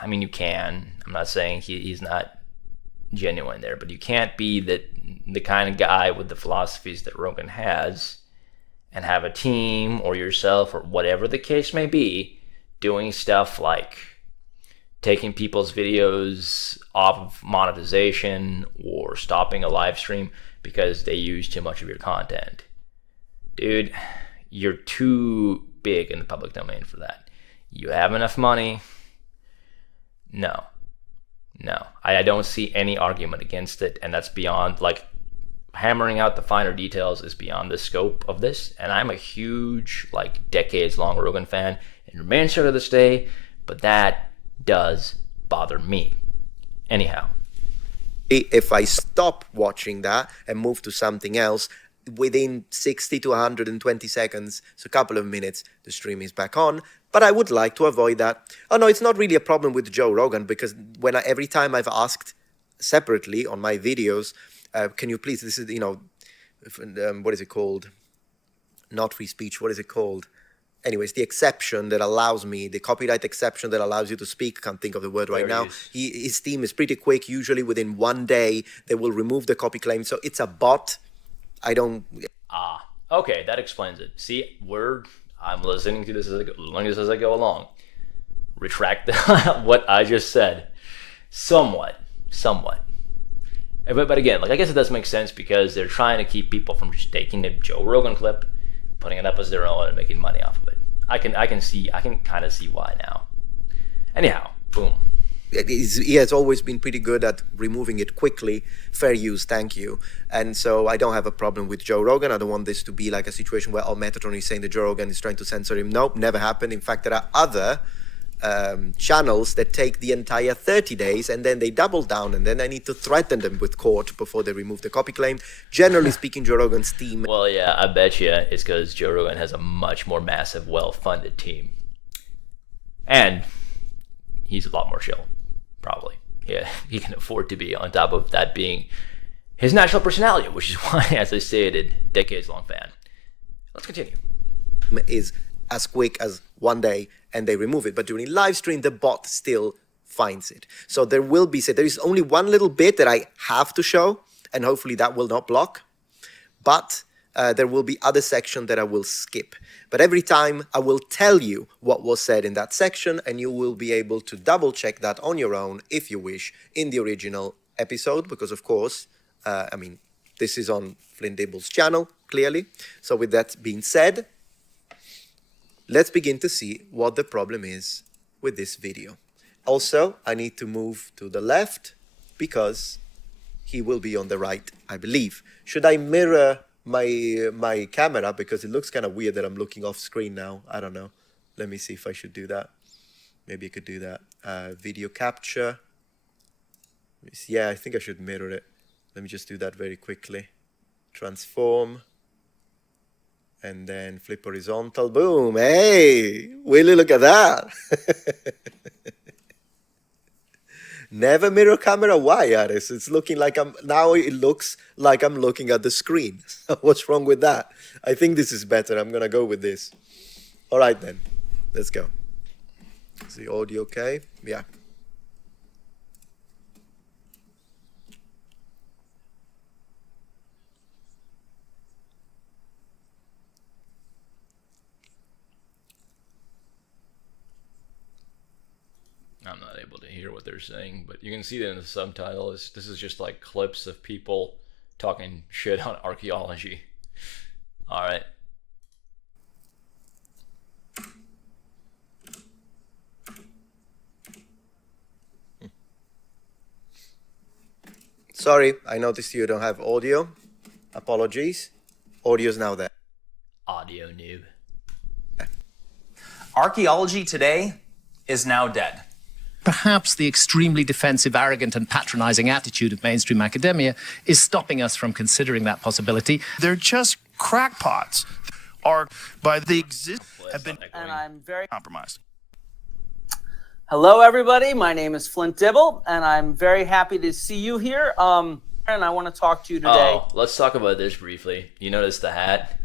I mean, you can. I'm not saying he's not genuine there, but you can't be the kind of guy with the philosophies that Rogan has and have a team or yourself or whatever the case may be doing stuff like taking people's videos off of monetization or stopping a live stream because they use too much of your content. Dude, you're too big in the public domain for that. You have enough money? No. I don't see any argument against it, and that's beyond, like, hammering out the finer details is beyond the scope of this, and I'm a huge, like, decades-long Rogan fan, and remain so to this day, but that does bother me. Anyhow. If I stop watching that and move to something else, within 60 to 120 seconds, so a couple of minutes, the stream is back on. But I would like to avoid that. Oh no, it's not really a problem with Joe Rogan, because every time I've asked separately on my videos, can you please, this is, what is it called? Not free speech, what is it called? Anyways, the exception that allows me, the copyright exception that allows you to speak, can't think of the word right now. His team is pretty quick. Usually within 1 day, they will remove the copy claim. So it's a bot. Okay, that explains it. See, I'm listening to this as I go along. Retract what I just said. Somewhat. But again, like, I guess it does make sense because they're trying to keep people from just taking the Joe Rogan clip, putting it up as their own, and making money off of it. I can kind of see why now. Anyhow, boom. He has always been pretty good at removing it quickly. Fair use, thank you. And so I don't have a problem with Joe Rogan. I don't want this to be like a situation where Metatron is saying that Joe Rogan is trying to censor him. Nope, never happened. In fact, there are other channels that take the entire 30 days and then they double down, and then I need to threaten them with court before they remove the copy claim. Generally speaking, Joe Rogan's team... Well, yeah, I bet you it's because Joe Rogan has a much more massive, well-funded team. And he's a lot more chill, probably. Yeah, he can afford to be, on top of that being his natural personality, which is why, as I stated, decades-long fan. let's continue. Is as quick as one day and they remove it. But during live stream, the bot still finds it. So there will be, there is only one little bit that I have to show, and hopefully that will not block. But there will be other section that I will skip. But every time I will tell you what was said in that section, and you will be able to double check that on your own, if you wish, in the original episode, because of course, I mean, this is on Flint Dibble's channel, clearly. So with that being said, let's begin to see what the problem is with this video. Also, I need to move to the left because he will be on the right, I believe. Should I mirror my camera? Because it looks kind of weird that I'm looking off screen now. I don't know. Let me see if I should do that. Maybe I could do that. Video capture. Yeah, I think I should mirror it. Let me just do that very quickly. Transform. And then flip horizontal. Boom. Hey, Willie, look at that. Never mirror camera. Why, Aris? It's looking like now it looks like I'm looking at the screen. What's wrong with that? I think this is better. I'm going to go with this. All right, then. Let's go. Is the audio okay? Yeah. I'm not able to hear what they're saying, but you can see that in the subtitle. This is just like clips of people talking shit on archaeology. All right. Sorry, I noticed you don't have audio. Apologies. Audio's now there. Audio noob. Archaeology today is now dead. Perhaps the extremely defensive, arrogant and patronizing attitude of mainstream academia is stopping us from considering that possibility. They're just crackpots, or by the have been and I'm very compromised. Hello, everybody. My name is Flint Dibble, and I'm very happy to see you here. And I want to talk to you today. Oh, let's talk about this briefly. You notice the hat?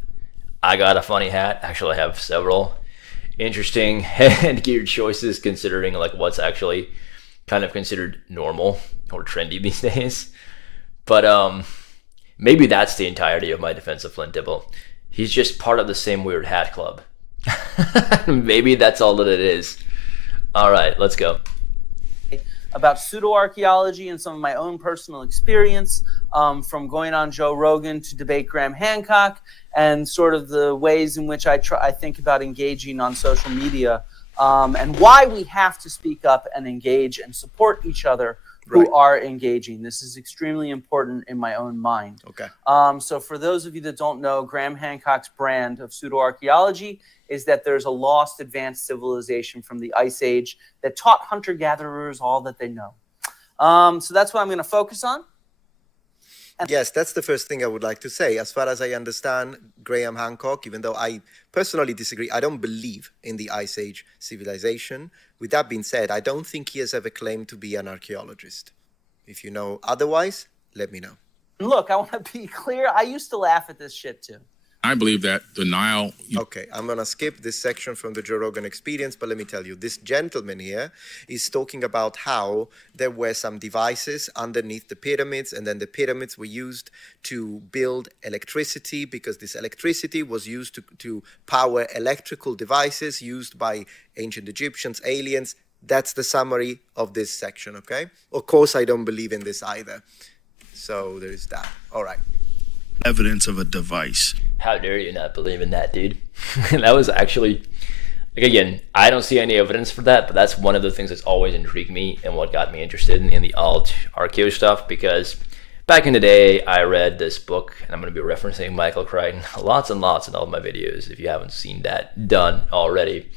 I got a funny hat. Actually, I have several interesting headgear choices considering like what's actually kind of considered normal or trendy these days. But maybe that's the entirety of my defense of Flint Dibble. He's just part of the same weird hat club. Maybe that's all that it is. All right, let's go. About pseudo-archaeology and some of my own personal experience, from going on Joe Rogan to debate Graham Hancock, and sort of the ways in which I think about engaging on social media, and why we have to speak up and engage and support each other who are engaging. This is extremely important in my own mind. Okay. So for those of you that don't know, Graham Hancock's brand of pseudo-archaeology is that there's a lost advanced civilization from the Ice Age that taught hunter-gatherers all that they know. So that's what I'm going to focus on. Yes, that's the first thing I would like to say. As far as I understand, Graham Hancock, even though I personally disagree, I don't believe in the Ice Age civilization. With that being said, I don't think he has ever claimed to be an archaeologist. If you know otherwise, let me know. Look, I want to be clear. I used to laugh at this shit too. I believe that the Nile... Okay, I'm going to skip this section from the Joe Rogan Experience, but let me tell you, this gentleman here is talking about how there were some devices underneath the pyramids, and then the pyramids were used to build electricity because this electricity was used to power electrical devices used by ancient Egyptians, aliens. That's the summary of this section, okay? Of course, I don't believe in this either. So there is that. All right. Evidence of a device. How dare you not believe in that, dude? That was actually, like, again, I don't see any evidence for that, but that's one of the things that's always intrigued me and what got me interested in the alt archaeo stuff, because back in the day, I read this book, and I'm going to be referencing Michael Crichton lots and lots in all of my videos, if you haven't seen that done already.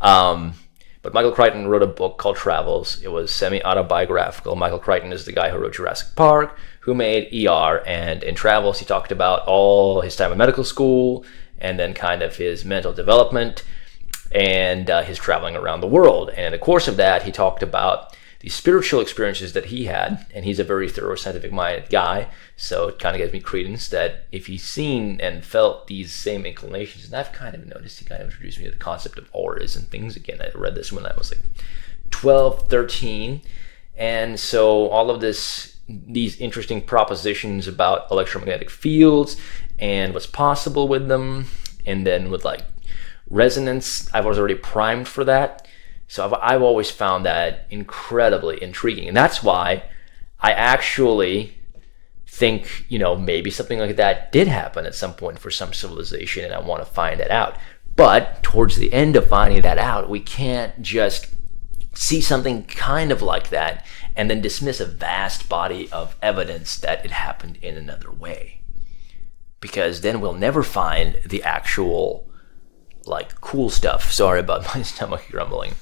But Michael Crichton wrote a book called Travels. It was semi-autobiographical. Michael Crichton is the guy who wrote Jurassic Park, who made ER, and in Travels he talked about all his time in medical school and then kind of his mental development and his traveling around the world. And in the course of that, he talked about these spiritual experiences that he had, and he's a very thorough scientific-minded guy, so it kind of gives me credence that if he's seen and felt these same inclinations, and I've kind of noticed, he kind of introduced me to the concept of auras and things again. I read this when I was like 12, 13, and so all of these interesting propositions about electromagnetic fields and what's possible with them, and then with like resonance, I was already primed for that. So I've always found that incredibly intriguing, and that's why I actually think, you know, maybe something like that did happen at some point for some civilization, and I want to find it out. But towards the end of finding that out, we can't just see something kind of like that and then dismiss a vast body of evidence that it happened in another way, because then we'll never find the actual like cool stuff. Sorry about my stomach grumbling.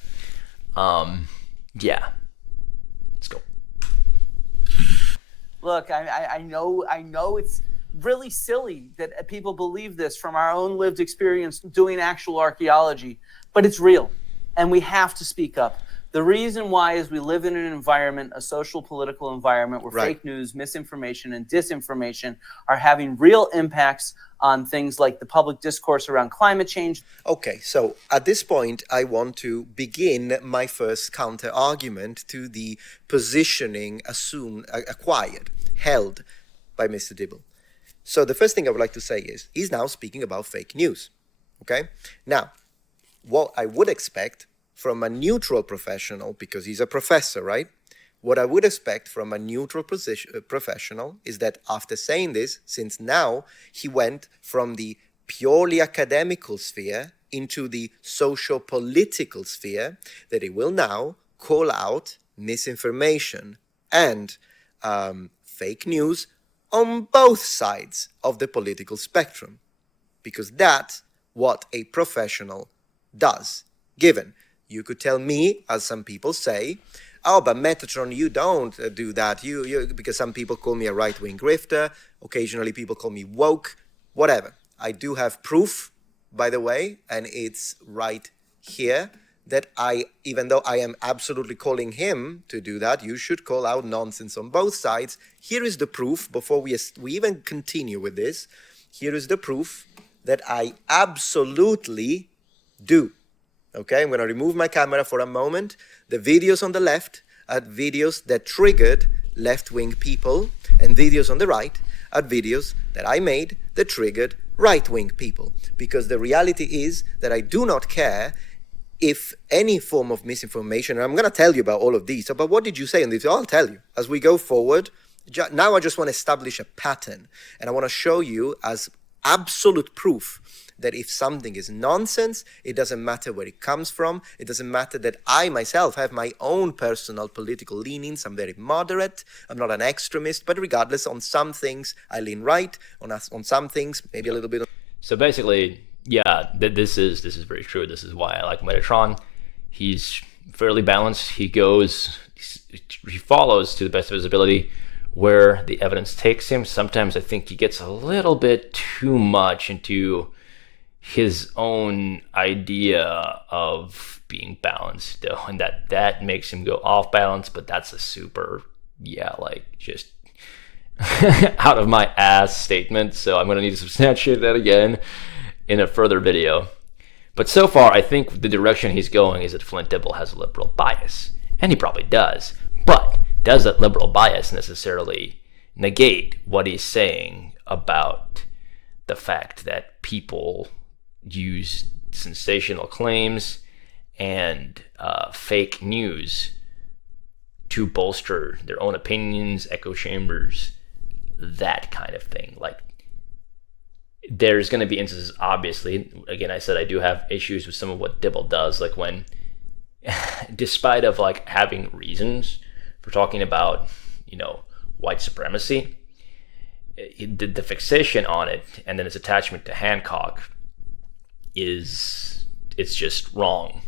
Yeah, let's go. Look, I know it's really silly that people believe this from our own lived experience doing actual archaeology, but it's real, and we have to speak up. The reason why is we live in an environment, a social political environment, where fake news, misinformation, and disinformation are having real impacts on things like the public discourse around climate change. Okay, so at this point, I want to begin my first counter-argument to the positioning held by Mr. Dibble. So the first thing I would like to say is, he's now speaking about fake news, okay? Now, what I would expect from a neutral professional, because he's a professor, right? What I would expect from a neutral professional is that after saying this, since now he went from the purely academical sphere into the socio-political sphere, that he will now call out misinformation and fake news on both sides of the political spectrum, because that's what a professional does. Given you could tell me, as some people say, oh, but Metatron, you don't do that. You because some people call me a right-wing grifter. Occasionally people call me woke, whatever. I do have proof, by the way, and it's right here, that even though I am absolutely calling him to do that, you should call out nonsense on both sides. Here is the proof, before we even continue with this, here is the proof that I absolutely do. Okay, I'm going to remove my camera for a moment. The videos on the left are videos that triggered left-wing people, and videos on the right are videos that I made that triggered right-wing people. Because the reality is that I do not care if any form of misinformation, and I'm going to tell you about all of these, but what did you say in this? I'll tell you as we go forward. Now I just want to establish a pattern, and I want to show you as absolute proof that if something is nonsense, it doesn't matter where it comes from. It doesn't matter that I myself have my own personal political leanings. I'm very moderate. I'm not an extremist, but regardless, on some things I lean right. On some things, maybe a little bit. So basically, yeah, this is very true. This is why I like Metatron. He's fairly balanced. He follows to the best of his ability where the evidence takes him. Sometimes I think he gets a little bit too much into his own idea of being balanced, though, and that makes him go off balance. But that's a super, like just out of my ass statement. So I'm gonna need to substantiate that again in a further video. But so far, I think the direction he's going is that Flint Dibble has a liberal bias, and he probably does. But does that liberal bias necessarily negate what he's saying about the fact that people use sensational claims and fake news to bolster their own opinions, echo chambers, that kind of thing? Like, there's going to be instances, obviously, again, I said I do have issues with some of what Dibble does, like when, despite of like having reasons for talking about, white supremacy, the fixation on it and then its attachment to Hancock it's just wrong.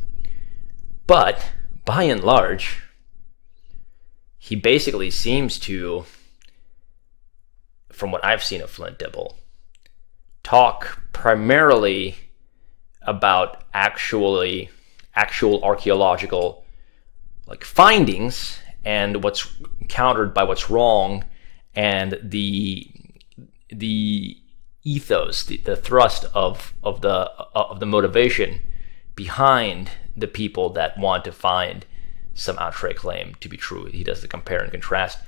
But by and large, he basically seems to, from what I've seen of Flint Dibble, talk primarily about actual archaeological findings and what's countered by what's wrong, and the ethos, the thrust of the motivation behind the people that want to find some outright claim to be true. He does the compare and contrast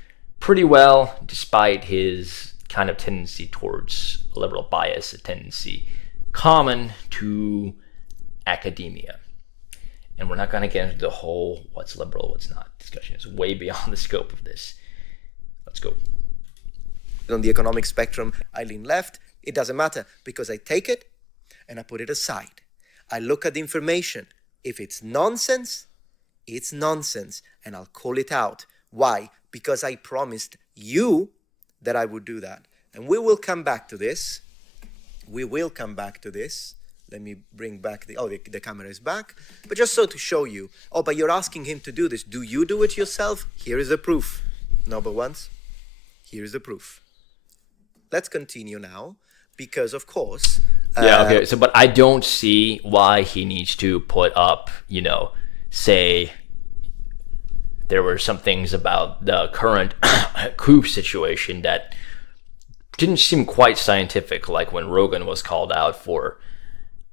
pretty well, despite his kind of tendency towards a liberal bias, a tendency common to academia. And we're not going to get into the whole what's liberal, what's not discussion. It's way beyond the scope of this. Let's go. On the economic spectrum, I lean left. It doesn't matter because I take it and I put it aside. I look at the information. If it's nonsense, it's nonsense, and I'll call it out. Why? Because I promised you that I would do that. And we will come back to this. We will come back to this. Let me bring back the camera is back. But just so to show you, but you're asking him to do this. Do you do it yourself? Here is the proof. No, but once. Here is the proof. Let's continue now, because of course. Okay. So, but I don't see why he needs to put up, say there were some things about the current coup situation that didn't seem quite scientific, like when Rogan was called out for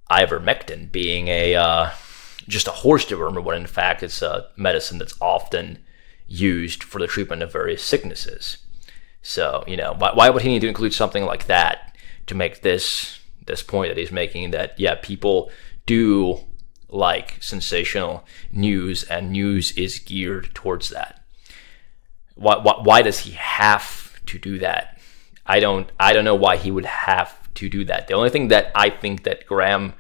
ivermectin being just a horse dewormer, when in fact it's a medicine that's often used for the treatment of various sicknesses. So, why would he need to include something like that to make this point that he's making, that, yeah, people do like sensational news, and news is geared towards that? Why does he have to do that? I don't know why he would have to do that. The only thing that I think that Graham,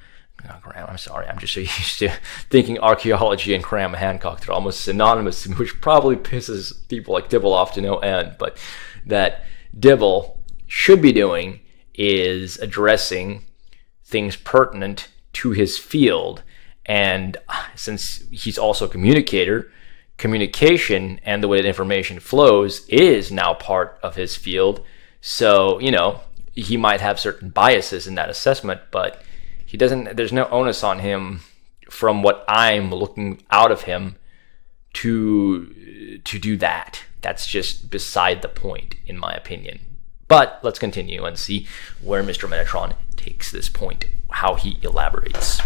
I'm sorry, I'm just so used to thinking archaeology and Graham Hancock, they're almost synonymous, which probably pisses people like Dibble off to no end, but that Dibble should be doing is addressing things pertinent to his field. And since he's also a communicator, communication and the way that information flows is now part of his field. So, he might have certain biases in that assessment, but there's no onus on him, from what I'm looking out of him, to do that. That's just beside the point, in my opinion. But let's continue and see where Mr. Metatron takes this point, how he elaborates.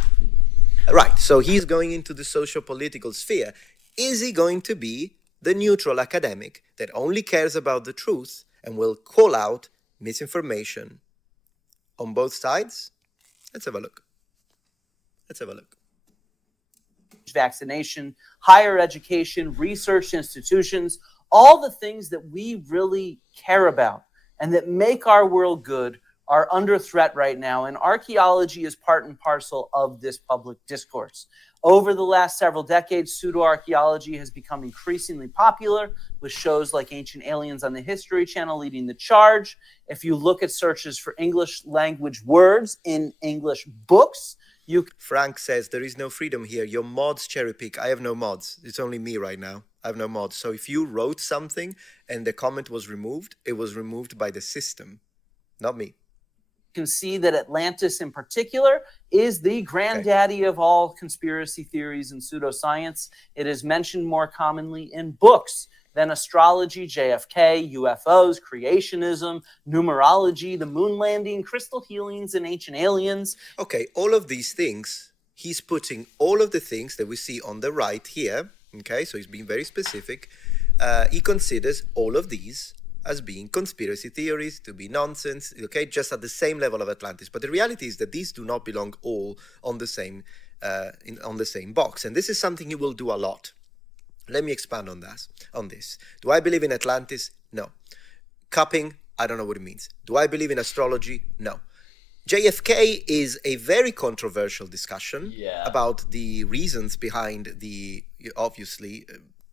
Right, so he's going into the socio-political sphere. Is he going to be the neutral academic that only cares about the truth and will call out misinformation on both sides? Let's have a look. Vaccination, higher education, research institutions, all the things that we really care about and that make our world good are under threat right now, and archaeology is part and parcel of this public discourse. Over the last several decades, pseudo-archaeology has become increasingly popular, with shows like Ancient Aliens on the History Channel leading the charge. If you look at searches for English language words in English books, Frank says, there is no freedom here. Your mods cherry pick. I have no mods. It's only me right now. I have no mods. So if you wrote something and the comment was removed, it was removed by the system, not me. Can see that Atlantis in particular is the granddaddy of all conspiracy theories and pseudoscience. It is mentioned more commonly in books than astrology, JFK, UFOs, creationism, numerology, the moon landing, crystal healings, and ancient aliens. Okay, all of these things, he's putting all of the things that we see on the right here. Okay, so he's being very specific. He considers all of these as being conspiracy theories, to be nonsense, okay, just at the same level of Atlantis. But the reality is that these do not belong all on the same on the same box, and this is something he will do a lot. Let me expand on this. Do I believe in Atlantis? No. Cupping? I don't know what it means. Do I believe in astrology? No. JFK is a very controversial discussion about the reasons behind the, obviously,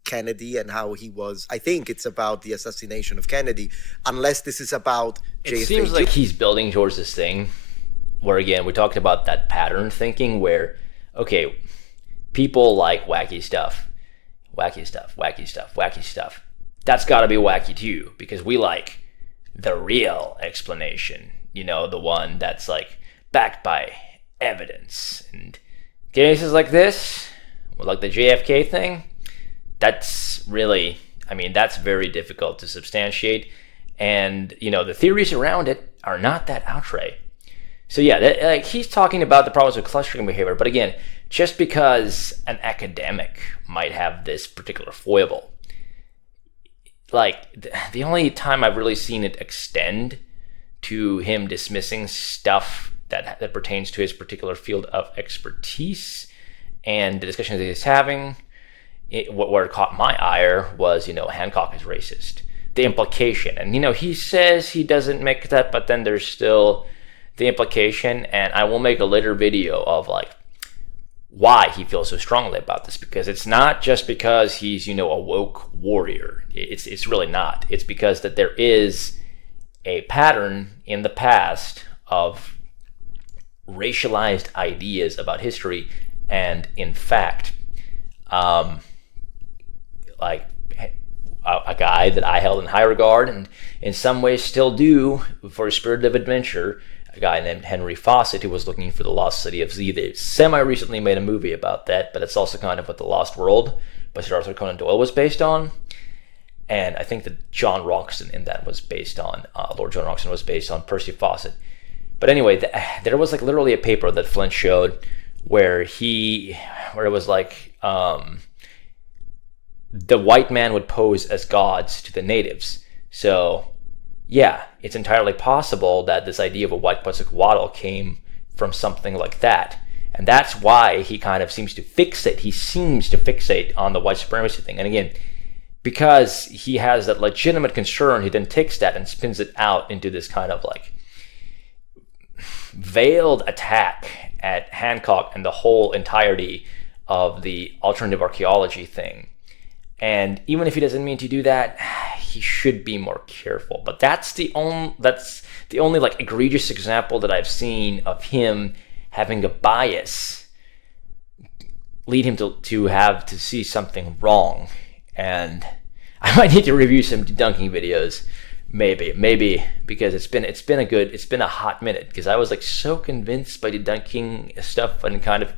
Kennedy and how he was. I think it's about the assassination of Kennedy, unless this is about JFK. It seems like he's building towards this thing where, again, we talked about that pattern thinking where, okay, people like wacky stuff. That's got to be wacky too, because we like the real explanation, the one that's like backed by evidence. And cases like this, like the JFK thing, that's really I mean, that's very difficult to substantiate. And, you know, the theories around it are not that outre. So yeah, like he's talking about the problems with clustering behavior. But again, just because an academic might have this particular foible, like the only time I've really seen it extend to him dismissing stuff that pertains to his particular field of expertise and the discussions that he's having, what caught my ire was, you know, Hancock is racist. The implication. And, you know, he says he doesn't make that, but then there's still the implication. And I will make a later video of, like, why he feels so strongly about this. Because it's not just because he's, you know, a woke warrior. It's really not. It's because that there is a pattern in the past of racialized ideas about history. And, in fact, like a guy that I held in high regard and in some ways still do for his spirit of adventure, a guy named Henry Fawcett, who was looking for the lost city of Z. They semi-recently made a movie about that, but it's also kind of what The Lost World by Sir Arthur Conan Doyle was based on. And I think that John Roxton in that was based on, Lord John Roxton was based on Percy Fawcett. But anyway, there was like literally a paper that Flint showed where it was like, the white man would pose as gods to the natives. So, yeah, it's entirely possible that this idea of a white Quetzalcoatl came from something like that. And that's why he kind of seems to fixate. He seems to fixate on the white supremacy thing. And again, because he has that legitimate concern, he then takes that and spins it out into this kind of like veiled attack at Hancock and the whole entirety of the alternative archaeology thing. And even if he doesn't mean to do that, he should be more careful. But that's the only like egregious example that I've seen of him having a bias lead him to have to see something wrong. And I might need to review some debunking videos, maybe because it's been a hot minute, because I was like so convinced by debunking stuff and kind of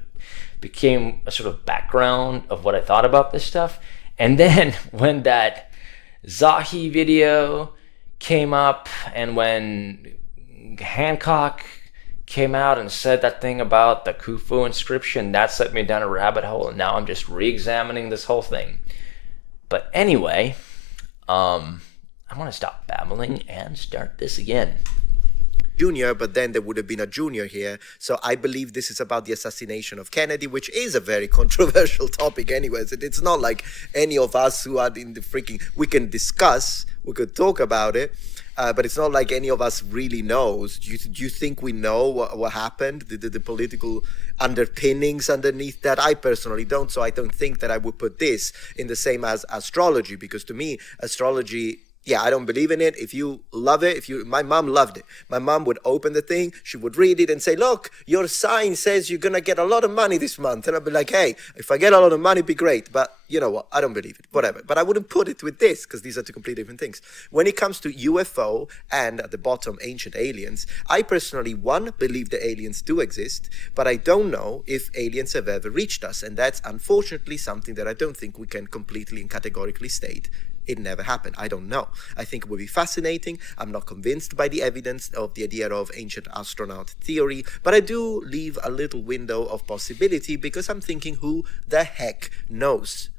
became a sort of background of what I thought about this stuff. And then when that Zahi video came up and when Hancock came out and said that thing about the Khufu inscription, that set me down a rabbit hole, and now I'm just re-examining this whole thing. But anyway, I want to stop babbling and start this again. Junior, but then there would have been a junior here. So I believe this is about the assassination of Kennedy, which is a very controversial topic anyways. It's not like any of us who are in the freaking... We can discuss, we could talk about it, but it's not like any of us really knows. Do you think we know what happened, the political underpinnings underneath that? I personally don't, so I don't think that I would put this in the same as astrology, because to me, astrology... Yeah, I don't believe in it. If you love it, my mom loved it. My mom would open the thing, she would read it and say, look, your sign says you're going to get a lot of money this month. And I'd be like, hey, if I get a lot of money, it'd be great. But you know what? I don't believe it. Whatever. But I wouldn't put it with this, because these are two completely different things. When it comes to UFO and at the bottom, ancient aliens, I personally, one, believe the aliens do exist, but I don't know if aliens have ever reached us. And that's unfortunately something that I don't think we can completely and categorically state. It never happened. I don't know. I think it would be fascinating. I'm not convinced by the evidence of the idea of ancient astronaut theory, but I do leave a little window of possibility because I'm thinking, who the heck knows?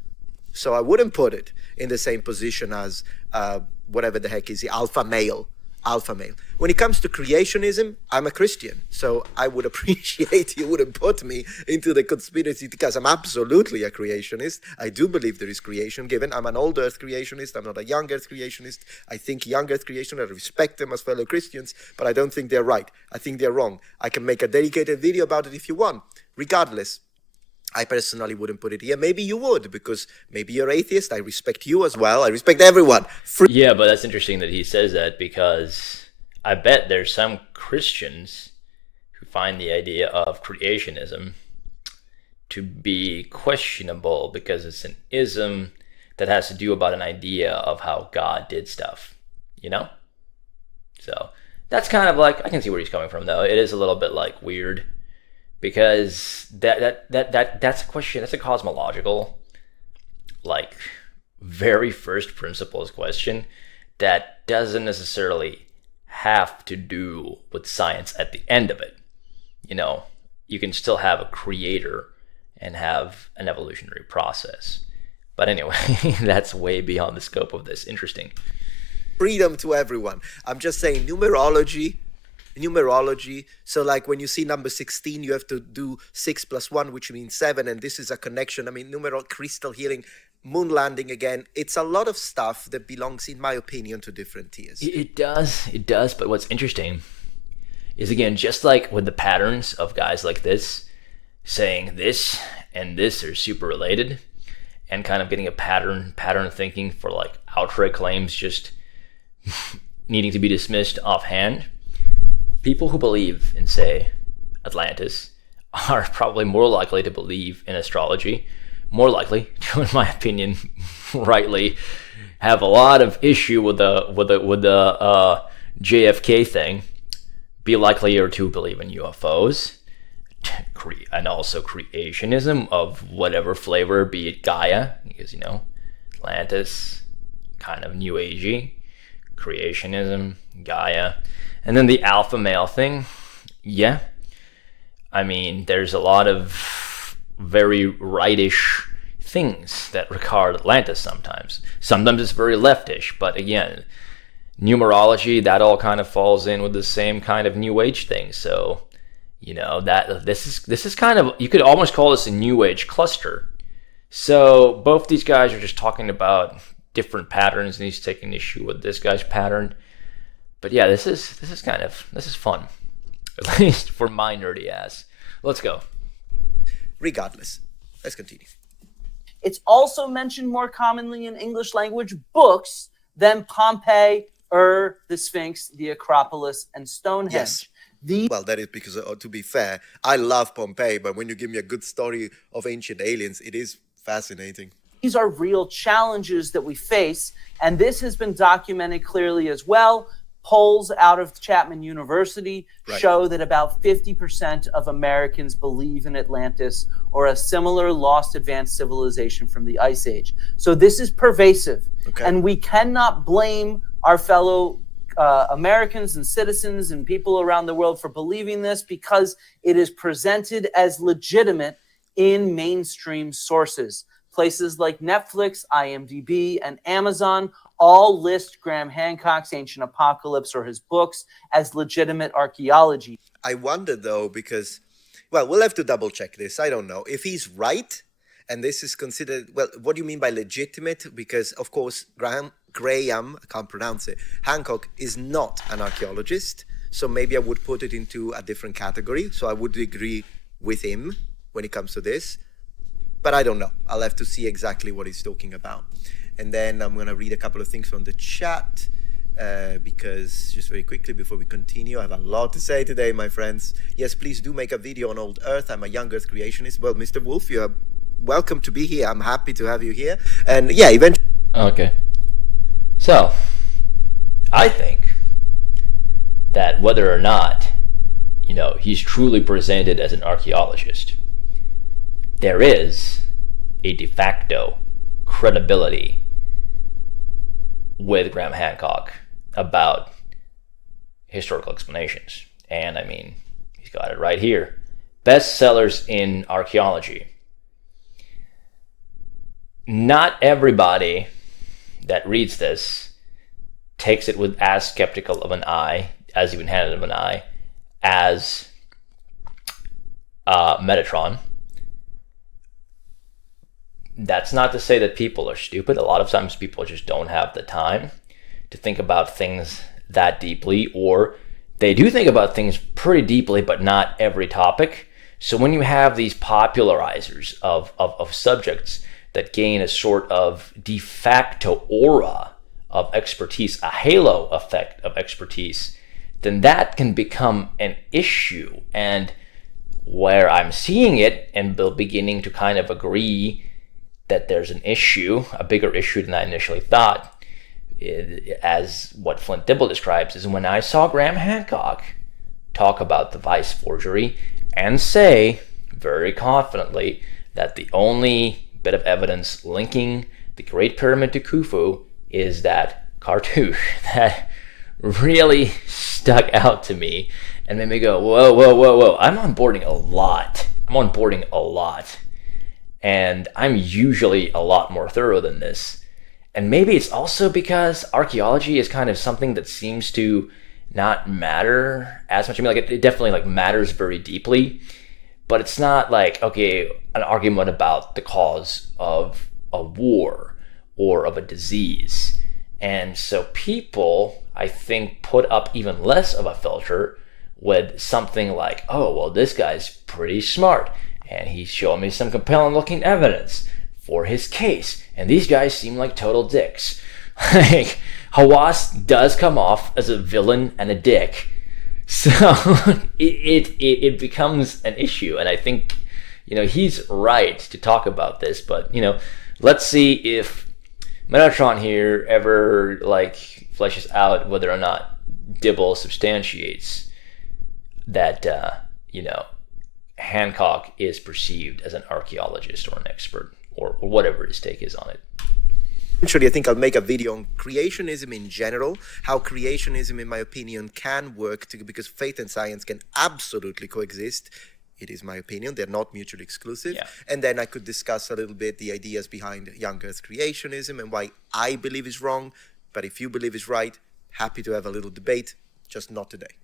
So I wouldn't put it in the same position as whatever the heck is the alpha male. When it comes to creationism, I'm a Christian, so I would appreciate you wouldn't put me into the conspiracy, because I'm absolutely a creationist. I do believe there is creation given. I'm an old earth creationist. I'm not a young earth creationist. I think young earth creationists, I respect them as fellow Christians, but I don't think they're right. I think they're wrong. I can make a dedicated video about it if you want. Regardless, I personally wouldn't put it here. Maybe you would, because maybe you're atheist. I respect you as well. I respect everyone. Yeah, but that's interesting that he says that, because I bet there's some Christians who find the idea of creationism to be questionable because it's an ism that has to do about an idea of how God did stuff, you know? So that's kind of like, I can see where he's coming from, though. It is a little bit like weird, because that's a question. That's a cosmological like very first principles question that doesn't necessarily have to do with science at the end of it. You know, you can still have a creator and have an evolutionary process. But anyway, that's way beyond the scope of this. Interesting. Freedom to everyone. I'm just saying numerology. So like when you see number 16, you have to do 6 plus 1, which means 7. And this is a connection. I mean, numeral crystal healing, moon landing again. It's a lot of stuff that belongs, in my opinion, to different tiers. It does. But what's interesting is, again, just like with the patterns of guys like this saying this and this are super related, and kind of getting a pattern thinking for like outright claims just needing to be dismissed offhand. People who believe in, say, Atlantis are probably more likely to believe in astrology, more likely to, in my opinion, rightly have a lot of issue with the JFK thing, be likelier to believe in UFOs, and also creationism of whatever flavor, be it Gaia, because, you know, Atlantis, kind of new agey, creationism, Gaia, and then the alpha male thing. Yeah, I mean, there's a lot of very rightish things that regard Atlantis sometimes. Sometimes it's very leftish, but again, numerology, that all kind of falls in with the same kind of new age thing. So, you know, that this is kind of, you could almost call this a new age cluster. So both these guys are just talking about different patterns, and he's taking issue with this guy's pattern. But yeah, this is fun, at least for my nerdy ass. Let's go. Regardless, let's continue. It's also mentioned more commonly in English language books than Pompeii, the Sphinx, the Acropolis, and Stonehenge. Yes. Well, that is because, to be fair, I love Pompeii, but when you give me a good story of ancient aliens, it is fascinating. These are real challenges that we face, and this has been documented clearly as well. Polls out of Chapman University show that about 50% of Americans believe in Atlantis or a similar lost advanced civilization from the Ice Age. So this is pervasive, and we cannot blame our fellow Americans and citizens and people around the world for believing this, because it is presented as legitimate in mainstream sources. Places like Netflix, IMDb, and Amazon all list Graham Hancock's Ancient Apocalypse or his books as legitimate archaeology. I wonder, though, because, well, we'll have to double check this. I don't know. If he's right, and this is considered, well, what do you mean by legitimate? Because, of course, Graham, I can't pronounce it, Hancock is not an archaeologist. So maybe I would put it into a different category. So I would agree with him when it comes to this. But I don't know. I'll have to see exactly what he's talking about. And then I'm going to read a couple of things from the chat because, just very quickly before we continue, I have a lot to say today, my friends. Yes, please do make a video on old Earth. I'm a young Earth creationist. Well, Mr. Wolf, you're welcome to be here. I'm happy to have you here. And yeah, eventually... Okay. So, I think that whether or not, you know, he's truly presented as an archaeologist, there is a de facto credibility with Graham Hancock about historical explanations. And I mean, he's got it right here. Bestsellers in archaeology. Not everybody that reads this takes it with as skeptical of an eye, as even-handed of an eye, as Metatron. That's not to say that people are stupid. A lot of times people just don't have the time to think about things that deeply, or they do think about things pretty deeply, but not every topic. So when you have these popularizers of subjects that gain a sort of de facto aura of expertise, a halo effect of expertise, then that can become an issue. And where I'm seeing it and beginning to kind of agree that there's an issue, a bigger issue than I initially thought, as what Flint Dibble describes, is when I saw Graham Hancock talk about the Vice forgery and say very confidently that the only bit of evidence linking the Great Pyramid to Khufu is that cartouche that really stuck out to me and made me go, whoa, whoa, whoa, whoa. I'm onboarding a lot. And I'm usually a lot more thorough than this. And maybe it's also because archaeology is kind of something that seems to not matter as much. I mean, like it definitely like matters very deeply, but it's not like, okay, an argument about the cause of a war or of a disease. And so people, I think, put up even less of a filter with something like, oh, well, this guy's pretty smart and he's showing me some compelling looking evidence for his case, and these guys seem like total dicks. Like, Hawass does come off as a villain and a dick, so it becomes an issue. And I think, you know, he's right to talk about this, but, you know, let's see if Metatron here ever like fleshes out whether or not Dibble substantiates that you know, Hancock is perceived as an archaeologist or an expert, or whatever his take is on it. Eventually, I think I'll make a video on creationism in general, how creationism, in my opinion, can work because faith and science can absolutely coexist. It is my opinion. They're not mutually exclusive. Yeah. And then I could discuss a little bit the ideas behind young Earth creationism and why I believe is wrong. But if you believe is right, happy to have a little debate, just not today.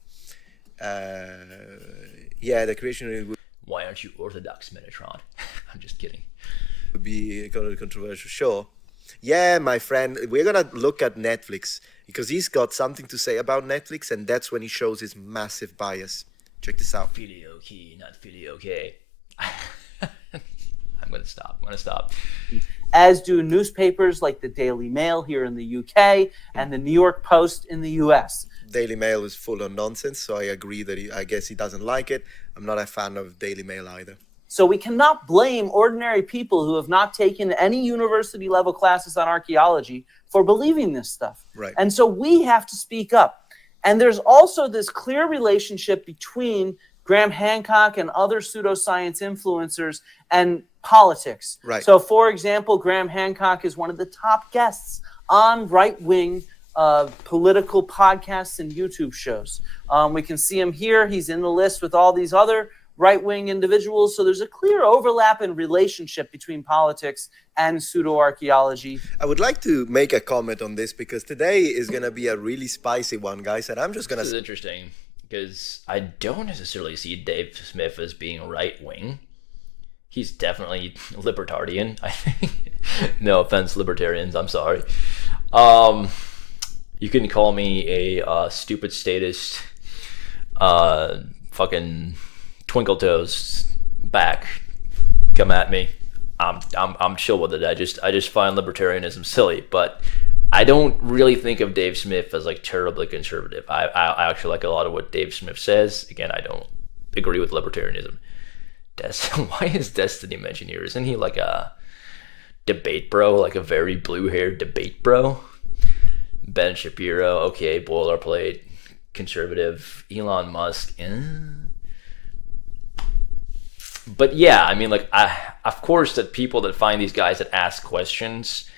Yeah, the creationism would... Why aren't you Orthodox, Metatron? I'm just kidding. Would be kind of controversial, sure. Yeah, my friend, we're going to look at Netflix because he's got something to say about Netflix, and that's when he shows his massive bias. Check this out. Filio key, not filio okay. I'm going to stop. As do newspapers like the Daily Mail here in the UK and the New York Post in the US. Daily Mail is full of nonsense, so I agree that I guess he doesn't like it. I'm not a fan of Daily Mail either. So we cannot blame ordinary people who have not taken any university level classes on archaeology for believing this stuff. Right. And so we have to speak up. And there's also this clear relationship between Graham Hancock and other pseudoscience influencers and politics. Right. So, for example, Graham Hancock is one of the top guests on right-wing political podcasts and YouTube shows. We can see him here. He's in the list with all these other right-wing individuals. So there's a clear overlap and relationship between politics and pseudo-archaeology. I would like to make a comment on this because today is going to be a really spicy one, guys, and I'm just going to... This is interesting because I don't necessarily see Dave Smith as being right-wing. He's definitely libertarian, I think. No offense, libertarians, I'm sorry. You can call me a stupid statist, fucking twinkle toes back. Come at me. I'm chill with it. I just find libertarianism silly, but I don't really think of Dave Smith as like terribly conservative. I actually like a lot of what Dave Smith says. Again, I don't agree with libertarianism. Why is Destiny mentioned here? Isn't he like a debate bro, like a very blue-haired debate bro? Ben Shapiro, okay, boilerplate, conservative. Elon Musk, But yeah, I mean, like, of course that people that find these guys that ask questions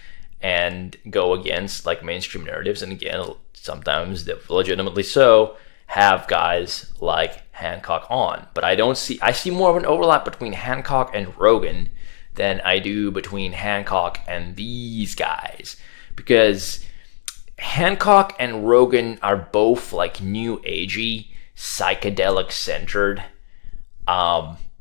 and go against like mainstream narratives, and again, sometimes legitimately so, have guys like Hancock on. But I see more of an overlap between Hancock and Rogan than I do between Hancock and these guys, because Hancock and Rogan are both like new agey, psychedelic centered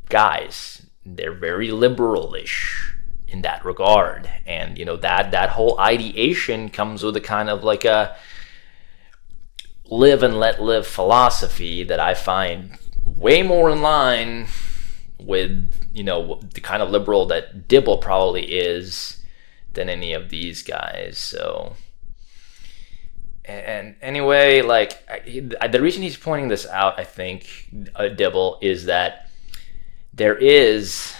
guys. They're very liberalish in that regard, and you know that whole ideation comes with a kind of like a live and let live philosophy that I find way more in line with, you know, the kind of liberal that Dibble probably is than any of these guys. So, and anyway, like, the reason he's pointing this out, I think, Dibble, is that there is,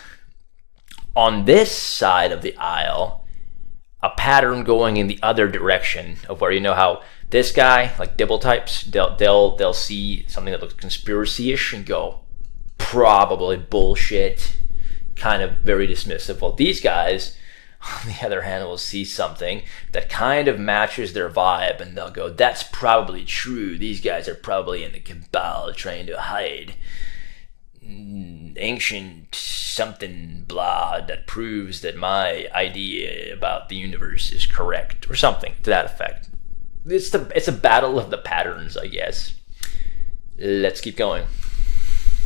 on this side of the aisle, a pattern going in the other direction of where, you know how this guy, like Dibble types, they'll see something that looks conspiracy-ish and go, probably bullshit, kind of very dismissive. Well, these guys on the other hand, will see something that kind of matches their vibe, and they'll go, that's probably true. These guys are probably in the cabal trying to hide ancient something blah that proves that my idea about the universe is correct, or something to that effect. It's a battle of the patterns, I guess. Let's keep going.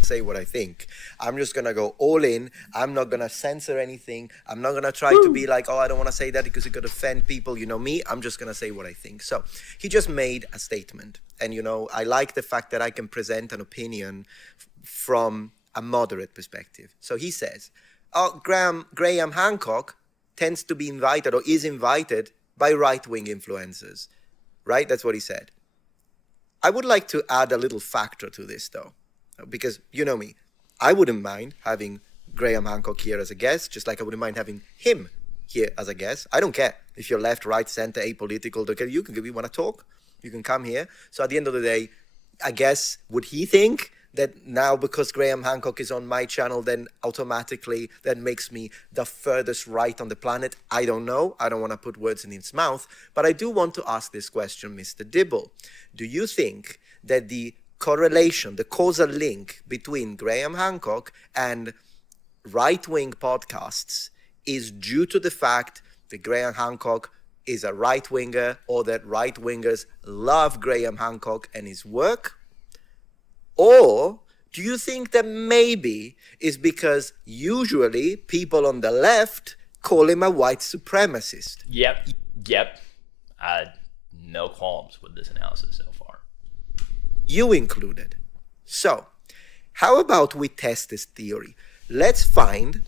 Say what I think. I'm just gonna go all in. I'm not gonna censor anything. I'm not gonna try to be like, oh, I don't want to say that because it could offend people. You know me. I'm just gonna say what I think. So he just made a statement, and I like the fact that I can present an opinion from a moderate perspective. So he says, oh, Graham Hancock tends to be invited or is invited by right-wing influencers, right? That's what he said. I would like to add a little factor to this, though. Because, you know me, I wouldn't mind having Graham Hancock here as a guest, just like I wouldn't mind having him here as a guest. I don't care if you're left, right, center, apolitical. You want to talk, you can come here. So at the end of the day, I guess, would he think that now because Graham Hancock is on my channel, then automatically that makes me the furthest right on the planet? I don't know. I don't want to put words in his mouth. But I do want to ask this question, Mr. Dibble. Do you think that the correlation, the causal link between Graham Hancock and right-wing podcasts is due to the fact that Graham Hancock is a right-winger, or that right-wingers love Graham Hancock and his work? Or do you think that maybe it's because usually people on the left call him a white supremacist? Yep. No qualms with this analysis so far. You included. So, how about we test this theory? Let's find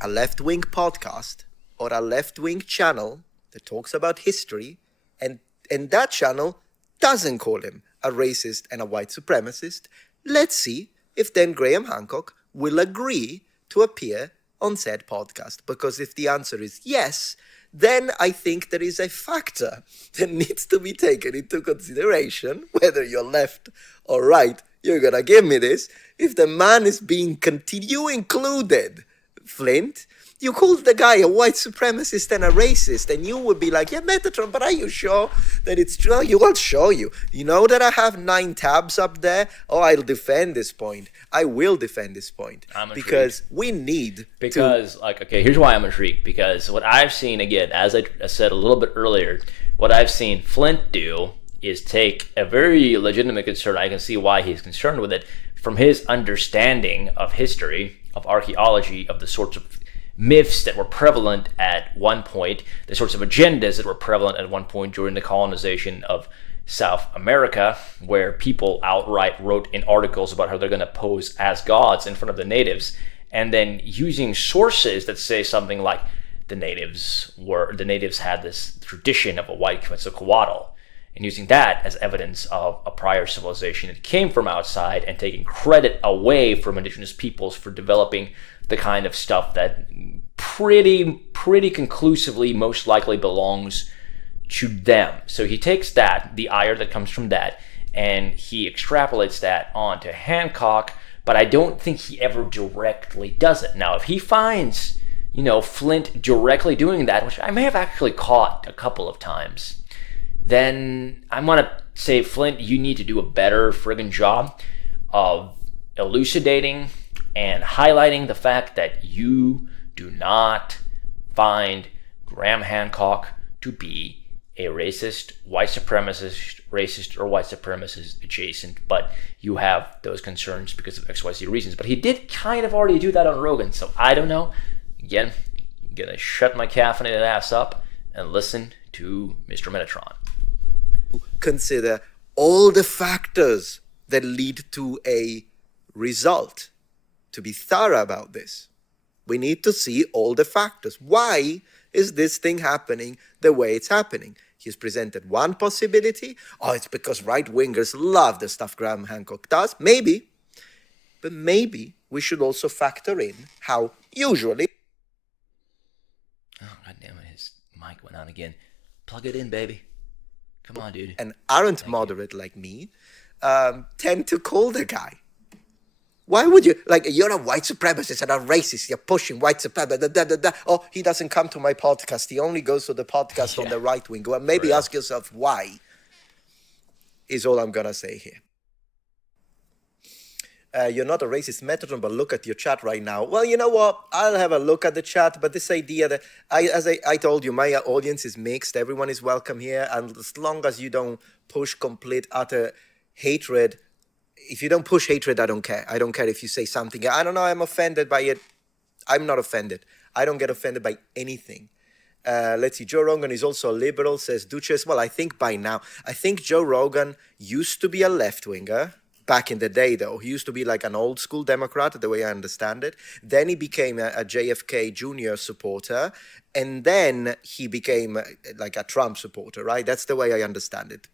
a left-wing podcast or a left-wing channel that talks about history, and that channel doesn't call him a racist and a white supremacist. Let's see if then Graham Hancock will agree to appear on said podcast. Because if the answer is yes, then I think there is a factor that needs to be taken into consideration, whether you're left or right. You're gonna give me this. If the man is being you included, Flint, you called the guy a white supremacist and a racist, and you would be like, yeah, Metatron, but are you sure that it's true? I'll show you. You know that I have 9 tabs up there? Oh, I'll defend this point. I will defend this point. I'm intrigued. Because we need okay, here's why I'm intrigued. Because what I've seen, again, as I said a little bit earlier, what I've seen Flint do is take a very legitimate concern. I can see why he's concerned with it from his understanding of history, of archaeology, of the sorts of myths that were prevalent at one point, the sorts of agendas that were prevalent at one point during the colonization of South America, where people outright wrote in articles about how they're going to pose as gods in front of the natives, and then using sources that say something like the natives had this tradition of a white Quetzalcoatl, and using that as evidence of a prior civilization that came from outside, and taking credit away from indigenous peoples for developing the kind of stuff that pretty conclusively most likely belongs to them. So he takes that, the ire that comes from that, and he extrapolates that onto Hancock, but I don't think he ever directly does it. Now, if he finds, Flint directly doing that, which I may have actually caught a couple of times, then I'm going to say, Flint, you need to do a better friggin' job of elucidating and highlighting the fact that you do not find Graham Hancock to be a racist, white supremacist, racist, or white supremacist adjacent, but you have those concerns because of XYZ reasons. But he did kind of already do that on Rogan, so I don't know. Again, I'm gonna shut my caffeinated ass up and listen to Mr. Metatron. Consider all the factors that lead to a result. To be thorough about this, we need to see all the factors. Why is this thing happening the way it's happening? He's presented one possibility. Oh, it's because right-wingers love the stuff Graham Hancock does. Maybe. But maybe we should also factor in how usually... Oh, goddammit, his mic went on again. Plug it in, baby. Come on, dude. And aren't moderate like me, tend to call the guy. Why would you, like, you're a white supremacist and a racist, you're pushing white supremacy, Oh, he doesn't come to my podcast, he only goes to the podcast on the right wing. Well, maybe ask yourself why, is all I'm gonna say here. You're not a racist, Metatron, but look at your chat right now. Well, you know what? I'll have a look at the chat, but this idea that, as I told you, my audience is mixed. Everyone is welcome here, and as long as you don't push complete, utter hatred, if you don't push hatred, I don't care. I don't care if you say something. I don't know, I'm offended by it. I'm not offended. I don't get offended by anything. Let's see, Joe Rogan is also a liberal, says Duchess. Well, I think by now, I think Joe Rogan used to be a left-winger. Back in the day, though, he used to be like an old school Democrat, the way I understand it. Then he became a JFK Jr. supporter, and then he became like a Trump supporter, right? That's the way I understand it.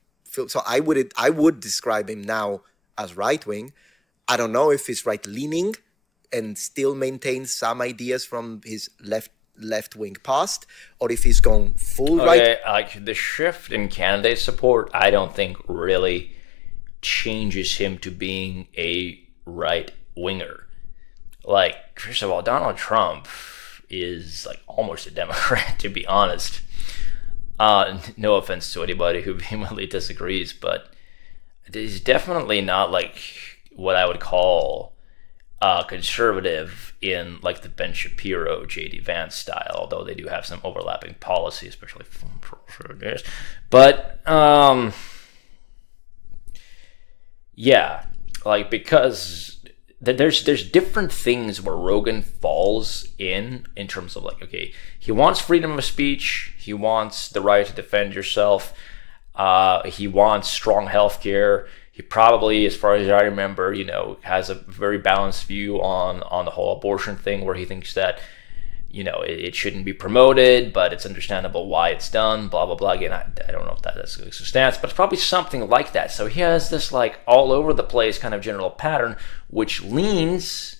So I would describe him now as right-wing. I don't know if he's right-leaning and still maintains some ideas from his left-wing past, or if he's gone full right. Like the shift in candidate support, I don't think really changes him to being a right winger. Like, first of all, Donald Trump is like almost a Democrat, to be honest. No offense to anybody who vehemently disagrees, but he's definitely not like what I would call conservative in like the Ben Shapiro, J.D. Vance style, although they do have some overlapping policy, especially for this. But yeah, like, because there's different things where Rogan falls in terms of like, okay, he wants freedom of speech, he wants the right to defend yourself, he wants strong healthcare. He probably, as far as I remember, you know, has a very balanced view on the whole abortion thing, where he thinks that, you know, it shouldn't be promoted, but it's understandable why it's done, blah, blah, blah. Again, I don't know if that's a stance, but it's probably something like that. So he has this, like, all over the place kind of general pattern, which leans,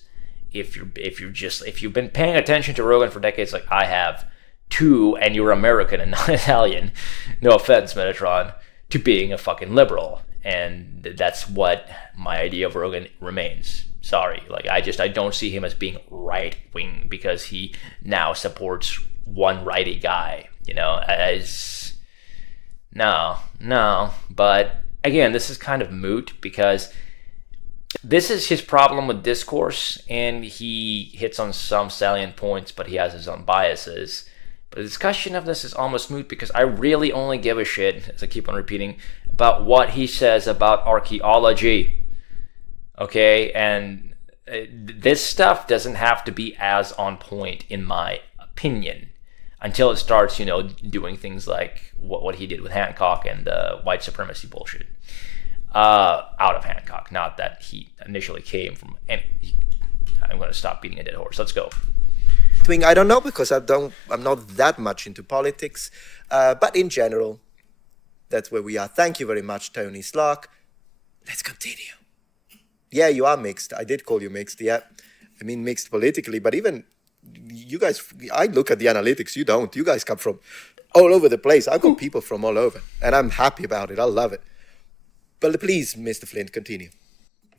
if you've been paying attention to Rogan for decades, like I have, and you're American and not Italian, no offense, Metatron, to being a fucking liberal. And that's what my idea of Rogan remains. Sorry, like I don't see him as being right wing because he now supports one righty guy, you know, as no. But again, this is kind of moot because this is his problem with discourse, and he hits on some salient points, but he has his own biases. But the discussion of this is almost moot because I really only give a shit, as I keep on repeating, about what he says about archaeology. Okay, and this stuff doesn't have to be as on point, in my opinion, until it starts, you know, doing things like what he did with Hancock and the white supremacy bullshit. Out of Hancock, not that he initially came from. I'm going to stop beating a dead horse. Let's go. I don't know, because I'm not that much into politics, but in general, that's where we are. Thank you very much, Tony Slock. Let's continue. Yeah, you are mixed. I did call you mixed, yeah. I mean, mixed politically, but even you guys, I look at the analytics, you don't. You guys come from all over the place. I've got people from all over, and I'm happy about it. I love it. But please, Mr. Flint, continue.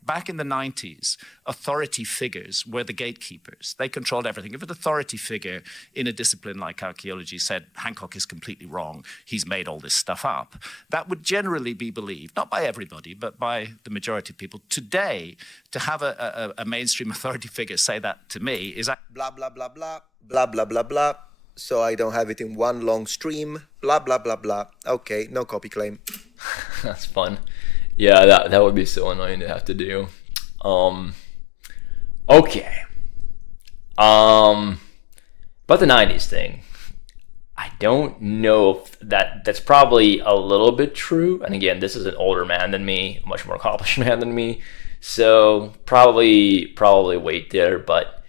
Back in the 90s, authority figures were the gatekeepers. They controlled everything. If an authority figure in a discipline like archaeology said, Hancock is completely wrong, he's made all this stuff up, that would generally be believed, not by everybody, but by the majority of people. Today, to have a mainstream authority figure say that to me is... Blah, blah, blah, blah, blah, blah, blah, blah, so I don't have it in one long stream, blah, blah, blah, blah. Okay, no copy claim. That's fun. Yeah, that would be so annoying to have to do. Okay. But the 90s thing, I don't know if that's probably a little bit true. And again, this is an older man than me, a much more accomplished man than me. So probably wait there. But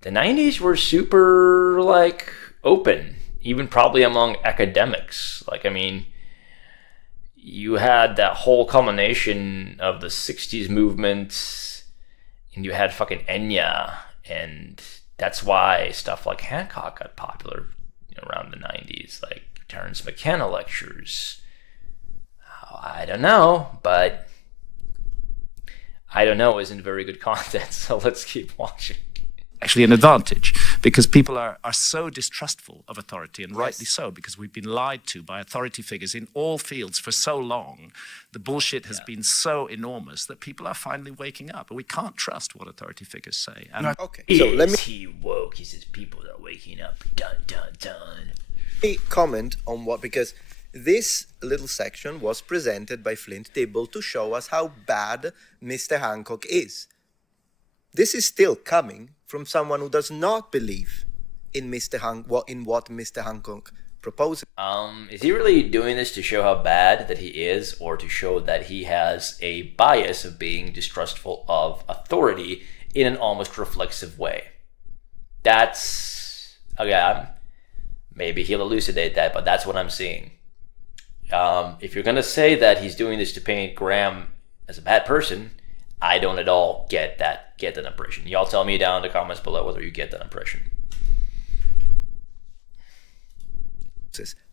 the 90s were super, like, open, even probably among academics. Like, I mean, you had that whole culmination of the 60s movement, and you had fucking Enya, and that's why stuff like Hancock got popular around the 90s, like Terence McKenna lectures. I don't know, but I don't know, isn't very good content. So let's keep watching. Actually an advantage, because people are so distrustful of authority, and rightly so, because we've been lied to by authority figures in all fields for so long. The bullshit has been so enormous that people are finally waking up, and we can't trust what authority figures say. And Okay, so let me He woke. He says people are waking up. Dun dun dun. comment on what, because this little section was presented by Flint Dibble to show us how bad Mr. Hancock is. This is still coming from someone who does not believe in what Mr. Hancock proposes. Is he really doing this to show how bad that he is, or to show that he has a bias of being distrustful of authority in an almost reflexive way? That's okay. Maybe he'll elucidate that, but that's what I'm seeing. If you're gonna say that he's doing this to paint Graham as a bad person, I don't at all get that impression. Y'all tell me down in the comments below whether you get that impression.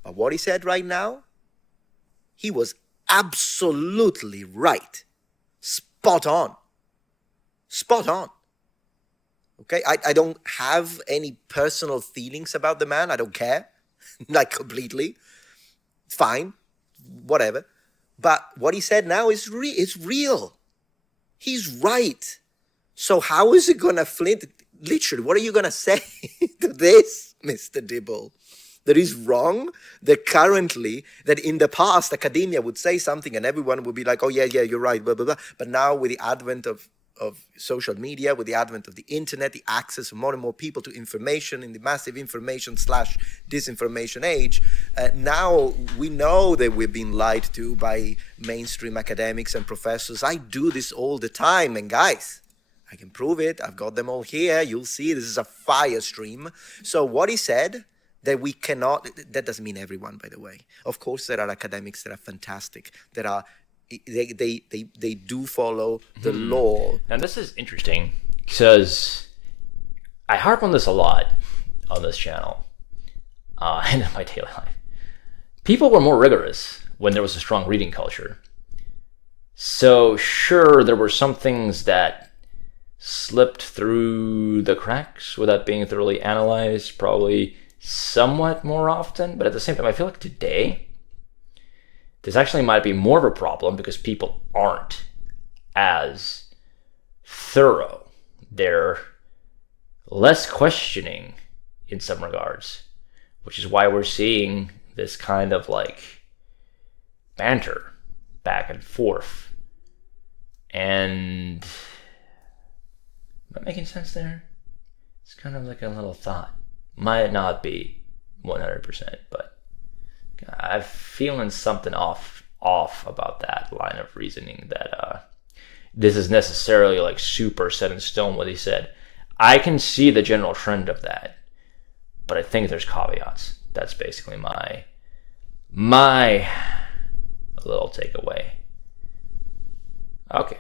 But what he said right now, he was absolutely right. Spot on. Spot on. Okay, I don't have any personal feelings about the man. I don't care. Like, completely. Fine. Whatever. But what he said now is it's real. He's right. So how is it going to Flint? Literally, what are you going to say to this, Mr. Dibble? That is wrong? That currently, that in the past, academia would say something and everyone would be like, oh, yeah, you're right, blah, blah, blah. But now with the advent of social media, with the advent of the internet, the access of more and more people to information in the massive information / disinformation age, now we know that we're being lied to by mainstream academics and professors. I do this all the time, and guys, I can prove it. I've got them all here. You'll see this is a fire stream. So what he said, that we cannot, that doesn't mean everyone, by the way. Of course, there are academics that are fantastic, that are they do follow the law. Now this is interesting because I harp on this a lot on this channel and in my daily life. People were more rigorous when there was a strong reading culture. So sure, there were some things that slipped through the cracks without being thoroughly analyzed, probably somewhat more often, but at the same time, I feel like today, this actually might be more of a problem because people aren't as thorough. They're less questioning in some regards, which is why we're seeing this kind of like banter back and forth. And am I making sense there? It's kind of like a little thought. Might not be 100%, but I'm feeling something off about that line of reasoning, that this is necessarily like super set in stone what he said. I can see the general trend of that, but I think there's caveats. That's basically my little takeaway. Okay.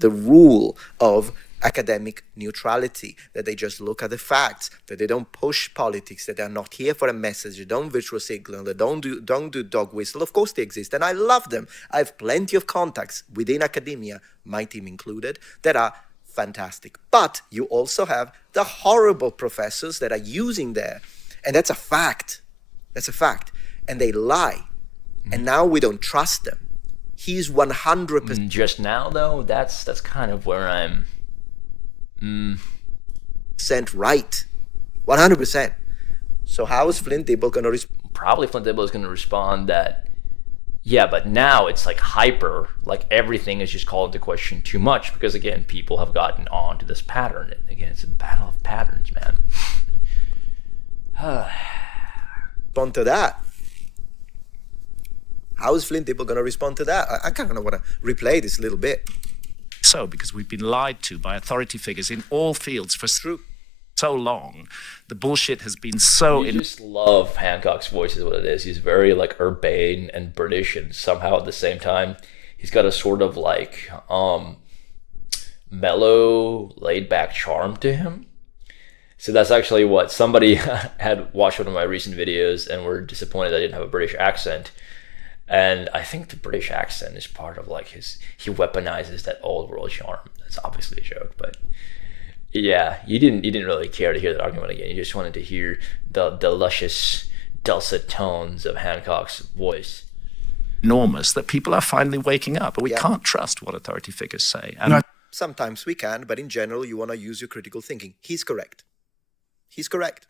The rule of academic neutrality, that they just look at the facts, that they don't push politics, that they're not here for a message, they don't virtual signal, they don't do dog whistle. Of course they exist, and I love them. I have plenty of contacts within academia, my team included, that are fantastic. But you also have the horrible professors that are using there, and that's a fact. That's a fact. And they lie. And now we don't trust them. He's 100%. Just now, though, that's kind of where I'm right. 100%. So how is Flint Dibble going to respond? Probably Flint Dibble is going to respond that, yeah, but now it's like hyper, like everything is just called into question too much because, again, people have gotten on to this pattern. And again, it's a battle of patterns, man. Respond to that. How is Flint Dibble going to respond to that? I kind of want to replay this a little bit. So, because we've been lied to by authority figures in all fields for so long, the bullshit has been so... You just love Hancock's voice is what it is. He's very like urbane and British, and somehow at the same time, he's got a sort of like mellow, laid-back charm to him. So that's actually what somebody had watched one of my recent videos and were disappointed that I didn't have a British accent. And I think the British accent is part of like he weaponizes that old world charm. That's obviously a joke, but yeah, you didn't really care to hear that argument again. You just wanted to hear the luscious, dulcet tones of Hancock's voice. Enormous that people are finally waking up, but we can't trust what authority figures say. And Sometimes we can, but in general, you want to use your critical thinking. He's correct. He's correct.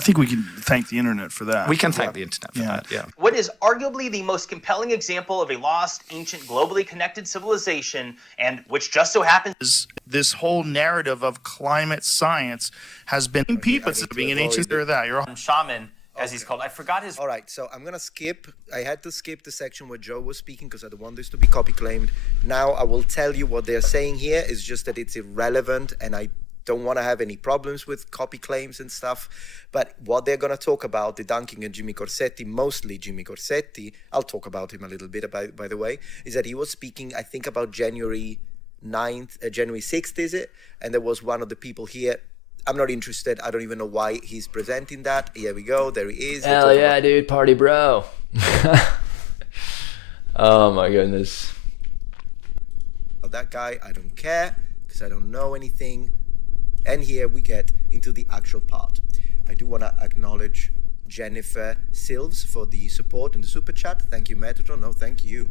I think we can thank the internet for that. we can thank the internet for that, yeah. What is arguably the most compelling example of a lost, ancient, globally connected civilization, and which just so happens... This whole narrative of climate science has been people being an ancient or that. You're Shaman, as he's called. I forgot his... All right, so I'm going to skip. I had to skip the section where Joe was speaking because I don't want this to be copy claimed. Now I will tell you what they're saying here. It's just that it's irrelevant, and I don't want to have any problems with copy claims and stuff. But what they're going to talk about, debunking and Jimmy Corsetti, mostly Jimmy Corsetti, I'll talk about him a little bit, by the way, is that he was speaking, I think, about January 6th, is it? And there was one of the people here. I'm not interested. I don't even know why he's presenting that. Here we go. There he is. Hell yeah, dude. Party bro. Oh, my goodness. That guy, I don't care because I don't know anything. And here we get into the actual part. I do want to acknowledge Jennifer Silves for the support in the super chat. Thank you, Metatron. No, thank you.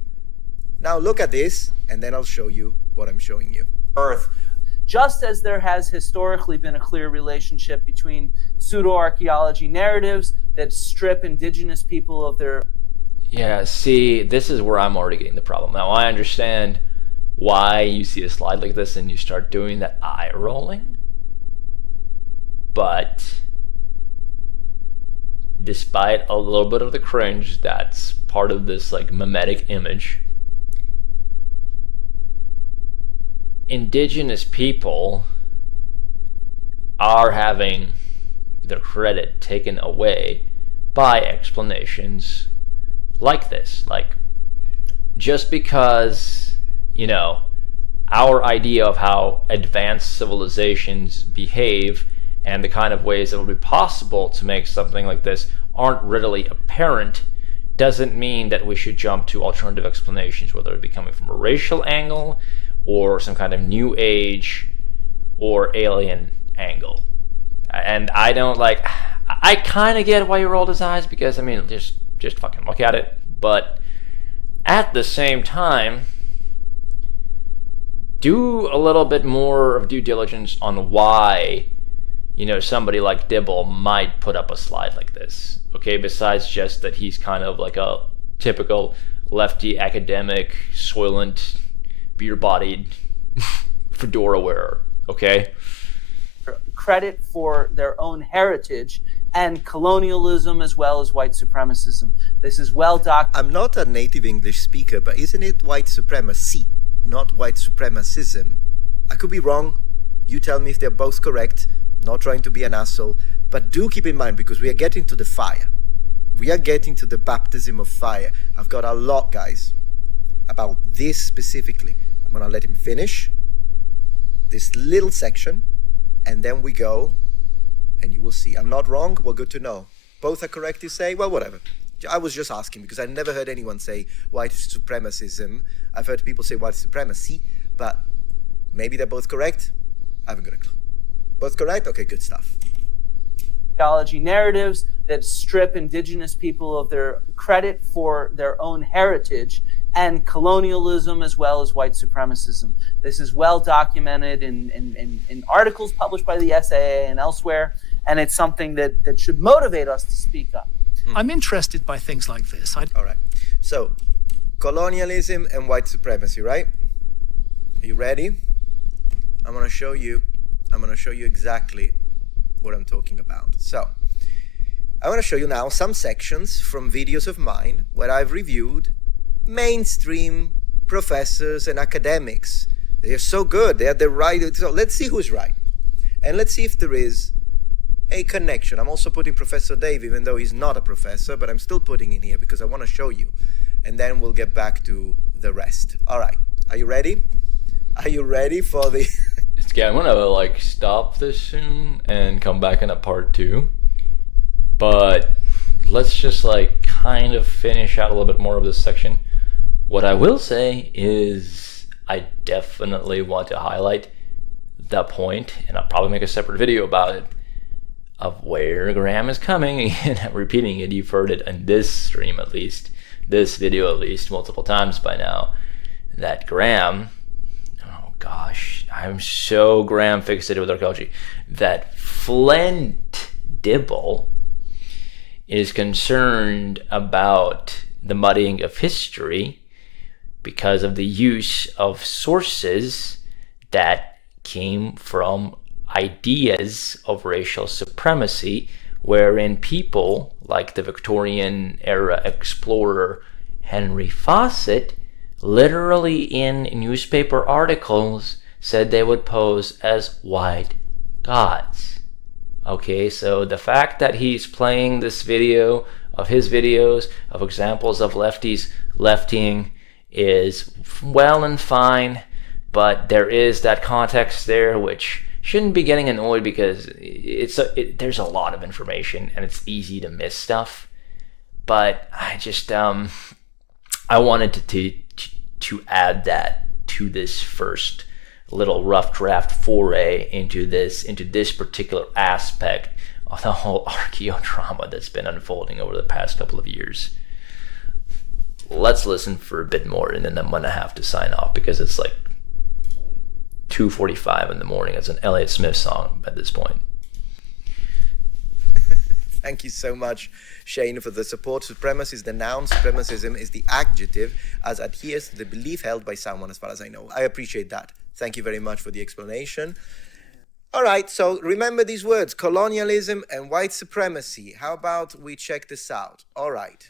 Now look at this, and then I'll show you what I'm showing you. Earth. Just as there has historically been a clear relationship between pseudo-archaeology narratives that strip indigenous people of their... Yeah, see, this is where I'm already getting the problem. Now, I understand why you see a slide like this and you start doing that eye rolling. But despite a little bit of the cringe that's part of this like mimetic image, indigenous people are having their credit taken away by explanations like this. Like, just because, you know, our idea of how advanced civilizations behave and the kind of ways that would be possible to make something like this aren't readily apparent doesn't mean that we should jump to alternative explanations, whether it be coming from a racial angle or some kind of new age or alien angle. And I don't like, I kind of get why you rolled his eyes, because I mean, just fucking look at it. But at the same time, do a little bit more of due diligence on why, you know, somebody like Dibble might put up a slide like this. Okay, besides just that he's kind of like a typical lefty academic, soylent, beer-bodied fedora wearer. Okay, credit for their own heritage and colonialism as well as white supremacism. This is well documented. I'm not a native English speaker, but isn't it white supremacy, not white supremacism? I could be wrong. You tell me if they're both correct. Not trying to be an asshole, but do keep in mind, because we are getting to the fire. We are getting to the baptism of fire. I've got a lot, guys, about this specifically. I'm gonna let him finish this little section, and then we go, and you will see. I'm not wrong. Well, good to know. Both are correct, you say? Well, whatever. I was just asking because I never heard anyone say white supremacism. I've heard people say white supremacy, but maybe they're both correct. I haven't got a clue. Both correct? Okay, good stuff. Archaeology narratives that strip indigenous people of their credit for their own heritage and colonialism as well as white supremacism. This is well documented in articles published by the SAA and elsewhere, and it's something that should motivate us to speak up. I'm interested by things like this. All right. So, colonialism and white supremacy, right? Are you ready? I'm going to show you exactly what I'm talking about. So, I want to show you now some sections from videos of mine where I've reviewed mainstream professors and academics. They're so good. They're the right. So let's see who's right. And let's see if there is a connection. I'm also putting Professor Dave, even though he's not a professor, but I'm still putting in here because I want to show you. And then we'll get back to the rest. All right. Are you ready? Are you ready for the... Yeah, I'm gonna like stop this soon and come back in a part 2. But let's just like kind of finish out a little bit more of this section. What I will say is I definitely want to highlight the point, and I'll probably make a separate video about it, of where Graham is coming. Again, I'm repeating it. You've heard it in this stream at least, this video at least, multiple times by now, that Graham, oh gosh, I'm so Graham fixated with archaeology, that Flint Dibble is concerned about the muddying of history because of the use of sources that came from ideas of racial supremacy, wherein people like the Victorian era explorer Henry Fawcett literally in newspaper articles said they would pose as white gods. Okay, so the fact that he's playing this video of his videos of examples of lefties leftying is well and fine, but there is that context there which shouldn't be getting annoyed, because there's a lot of information and it's easy to miss stuff. But I just I wanted to add that to this first little rough draft foray into this particular aspect of the whole archaeodrama that's been unfolding over the past couple of years. Let's listen for a bit more, and then I'm gonna have to sign off because it's like 2:45 in the morning. It's an Elliott Smith song at this point. Thank you so much, Shane, for the support. Supremacy is the noun, supremacism is the adjective, as adheres to the belief held by someone, as far as I know. I appreciate that. Thank you very much for the explanation. All right, so remember these words, colonialism and white supremacy. How about we check this out? All right,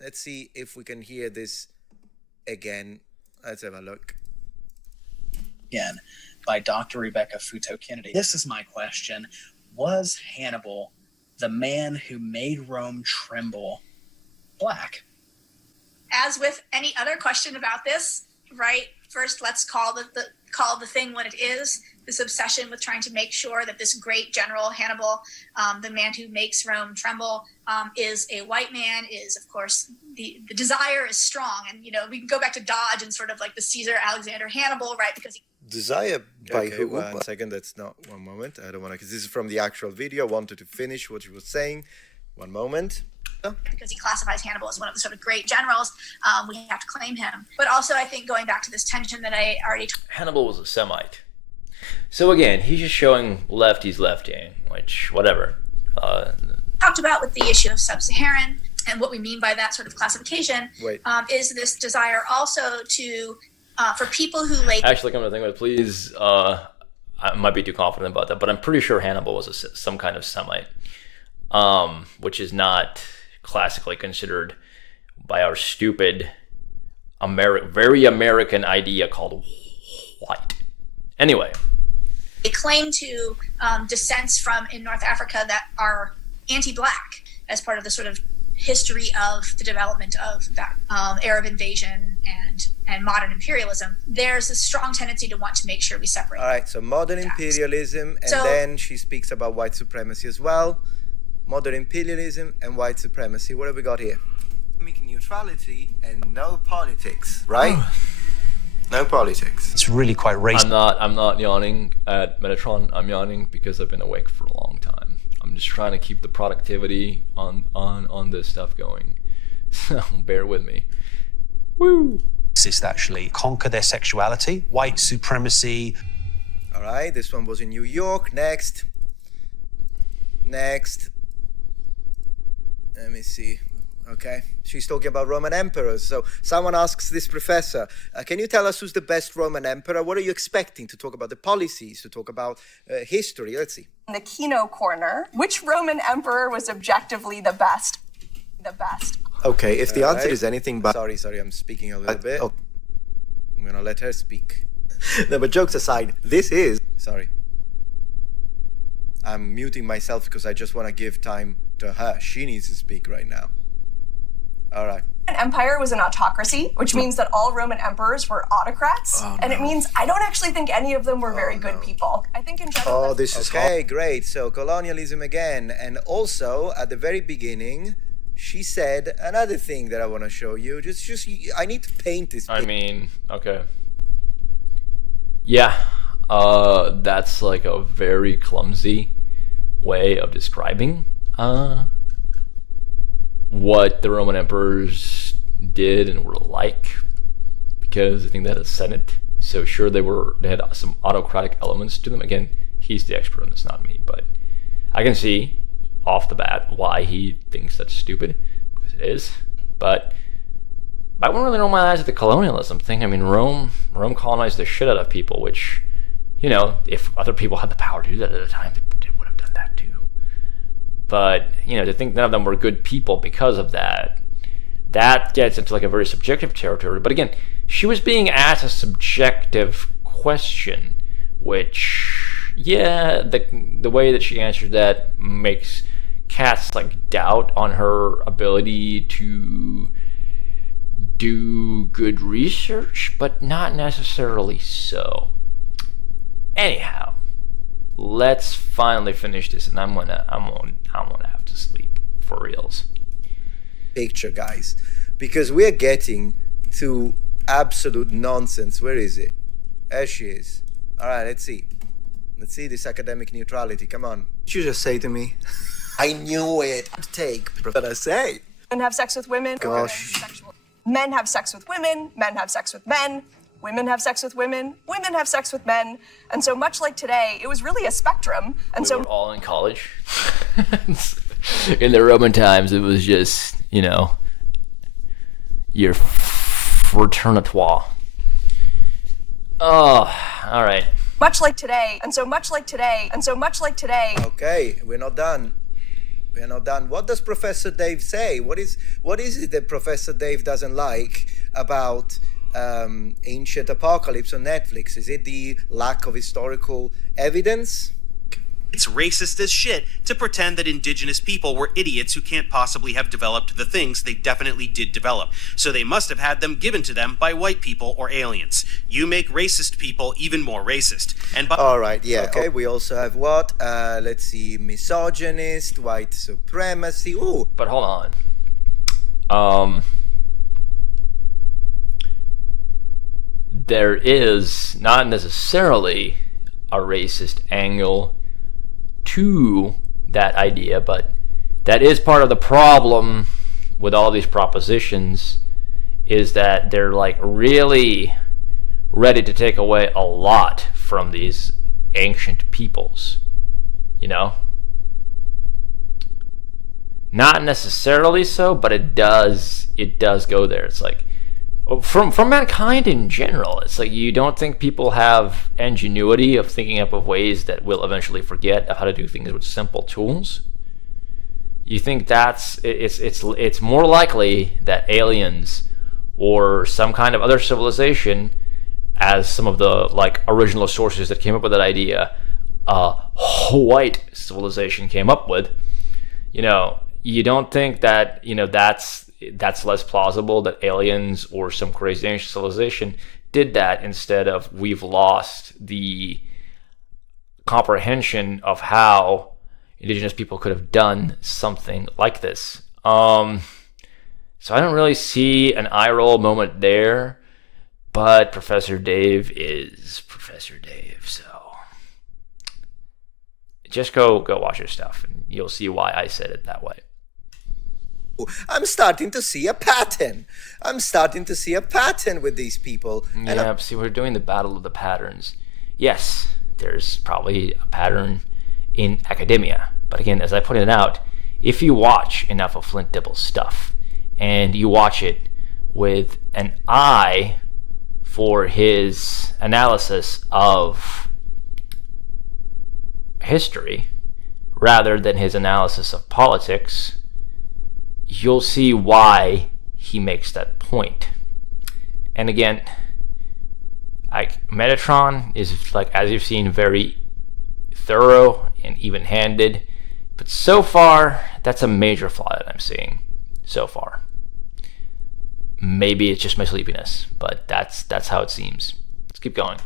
let's see if we can hear this again. Let's have a look. Again, by Dr. Rebecca Futo Kennedy. This is my question. Was Hannibal, the man who made Rome tremble, black? As with any other question about this, right? First, let's call the thing what it is. This obsession with trying to make sure that this great general Hannibal, the man who makes Rome tremble, is a white man, is of course the desire is strong, and we can go back to Dodge and sort of like the Caesar Alexander Hannibal, right? Because desire by who? One second, that's not one moment. I don't want to, because this is from the actual video. I wanted to finish what you were saying. One moment. Because he classifies Hannibal as one of the sort of great generals, we have to claim him. But also, I think going back to this tension that I already Hannibal was a Semite. So again, he's just showing lefties leftying, which, whatever. Talked about with the issue of sub-Saharan, and what we mean by that sort of classification is this desire also to, for people who Actually, come to think of it, please, I might be too confident about that, but I'm pretty sure Hannibal was some kind of Semite, which is not classically considered by our stupid, very American idea called white. Anyway. They claim to descents from in North Africa that are anti-black as part of the sort of history of the development of that Arab invasion and modern imperialism. There's a strong tendency to want to make sure we separate. All right, so modern imperialism, and then she speaks about white supremacy as well. Modern imperialism and white supremacy. What have we got here? Economic neutrality and no politics, right? No politics. It's really quite racist. I'm not yawning at Metatron. I'm yawning because I've been awake for a long time. I'm just trying to keep the productivity on this stuff going. So bear with me. Woo! Racist, actually. Conquer their sexuality. White supremacy. All right, this one was in New York. Next. Let me see. Okay, she's talking about Roman emperors. So someone asks this professor, can you tell us who's the best Roman emperor? What are you expecting? To talk about the policies, to talk about history? Let's see. In the Kino corner, which Roman emperor was objectively the best? Okay, if the answer is anything but... Sorry, I'm speaking a little bit. Oh. I'm gonna let her speak. No, but jokes aside, this is... Sorry. I'm muting myself because I just want to give time to her. She needs to speak right now. All right. An empire was an autocracy, which means that all Roman emperors were autocrats. And it means I don't actually think any of them were very good people. I think in general... this is... Okay, great. So colonialism again. And also, at the very beginning, she said another thing that I want to show you. Just I need to paint this. I mean, okay. Yeah, that's like a very clumsy way of describing what the Roman emperors did and were like, because I think they had a senate, so sure they had some autocratic elements to them. Again, he's the expert on this, not me, but I can see off the bat why he thinks that's stupid, because it is. But I wouldn't really normalize the colonialism thing. I mean, Rome colonized the shit out of people, which, you know, if other people had the power to do that at the time, they would have done that too. But, you know, to think none of them were good people because of that, that gets into like a very subjective territory. But again, she was being asked a subjective question, which, yeah, the way that she answered that makes cast like doubt on her ability to do good research, but not necessarily so. Anyhow, let's finally finish this, and I'm gonna have to sleep for reals. Picture, guys, because we're getting to absolute nonsense. Where is it? There she is. All right, let's see this academic neutrality. Come on. Did you just say to me? I knew it. Take what I say. Men have sex with women. Gosh. Men have sex with women. Men have sex with men. Women have sex with women. Women have sex with men. And so much like today, it was really a spectrum. And we were all in college. In the Roman times, it was just, you know, your fraternitoire. Oh, all right. Much like today, and so much like today, and so much like today. Okay, we're not done. We're not done. What does Professor Dave say? What is it that Professor Dave doesn't like about Ancient Apocalypse on Netflix? Is it the lack of historical evidence? It's racist as shit to pretend that indigenous people were idiots who can't possibly have developed the things they definitely did develop. So they must have had them given to them by white people or aliens. You make racist people even more racist. And all right, yeah, okay. We also have what? Let's see, misogynist, white supremacy. Ooh. But hold on. There is not necessarily a racist angle to that idea, but that is part of the problem with all these propositions, is that they're like really ready to take away a lot from these ancient peoples, you know? Not necessarily so, but it does go there. It's like from mankind in general, it's like you don't think people have ingenuity of thinking up of ways that we'll eventually forget of how to do things with simple tools. You think it's more likely that aliens or some kind of other civilization, as some of the like original sources that came up with that idea, white civilization came up with, you know, you don't think that, you know, that's less plausible that aliens or some crazy ancient civilization did that, instead of we've lost the comprehension of how indigenous people could have done something like this. So I don't really see an eye roll moment there, but Professor Dave is Professor Dave, so just go watch his stuff and you'll see why I said it that way. I'm starting to see a pattern. I'm starting to see a pattern with these people. Yeah, see, we're doing the battle of the patterns. Yes, there's probably a pattern in academia. But again, as I pointed out, if you watch enough of Flint Dibble's stuff, and you watch it with an eye for his analysis of history, rather than his analysis of politics, you'll see why he makes that point. And again, Metatron is, like, as you've seen, very thorough and even-handed, but so far that's a major flaw that I'm seeing so far. Maybe it's just my sleepiness, but that's how it seems. Let's keep going.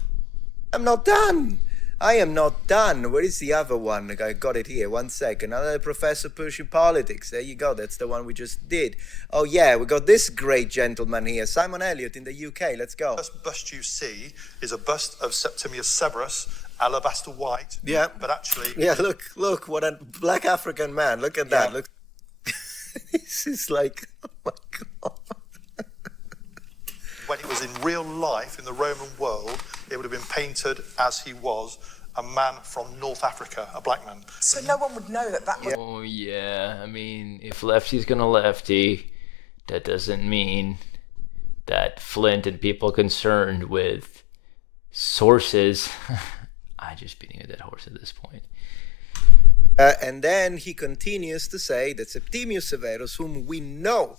I'm not done. I am not done. Where is the other one? I got it here. 1 second. Another professor pushing politics. There you go. That's the one we just did. Oh, yeah. We got this great gentleman here. Simon Elliott in the UK. Let's go. The first bust you see is a bust of Septimius Severus, alabaster white. Yeah. But actually... Yeah, look. What a black African man. Look at that. Look. This is like... Oh, my God. When he was in real life in the Roman world, it would have been painted as he was, a man from North Africa, a black man. So no one would know that was... Oh, yeah. I mean, if lefty's gonna lefty, that doesn't mean that Flint and people concerned with sources... I'm just beating a dead horse at this point. And then he continues to say that Septimius Severus, whom we know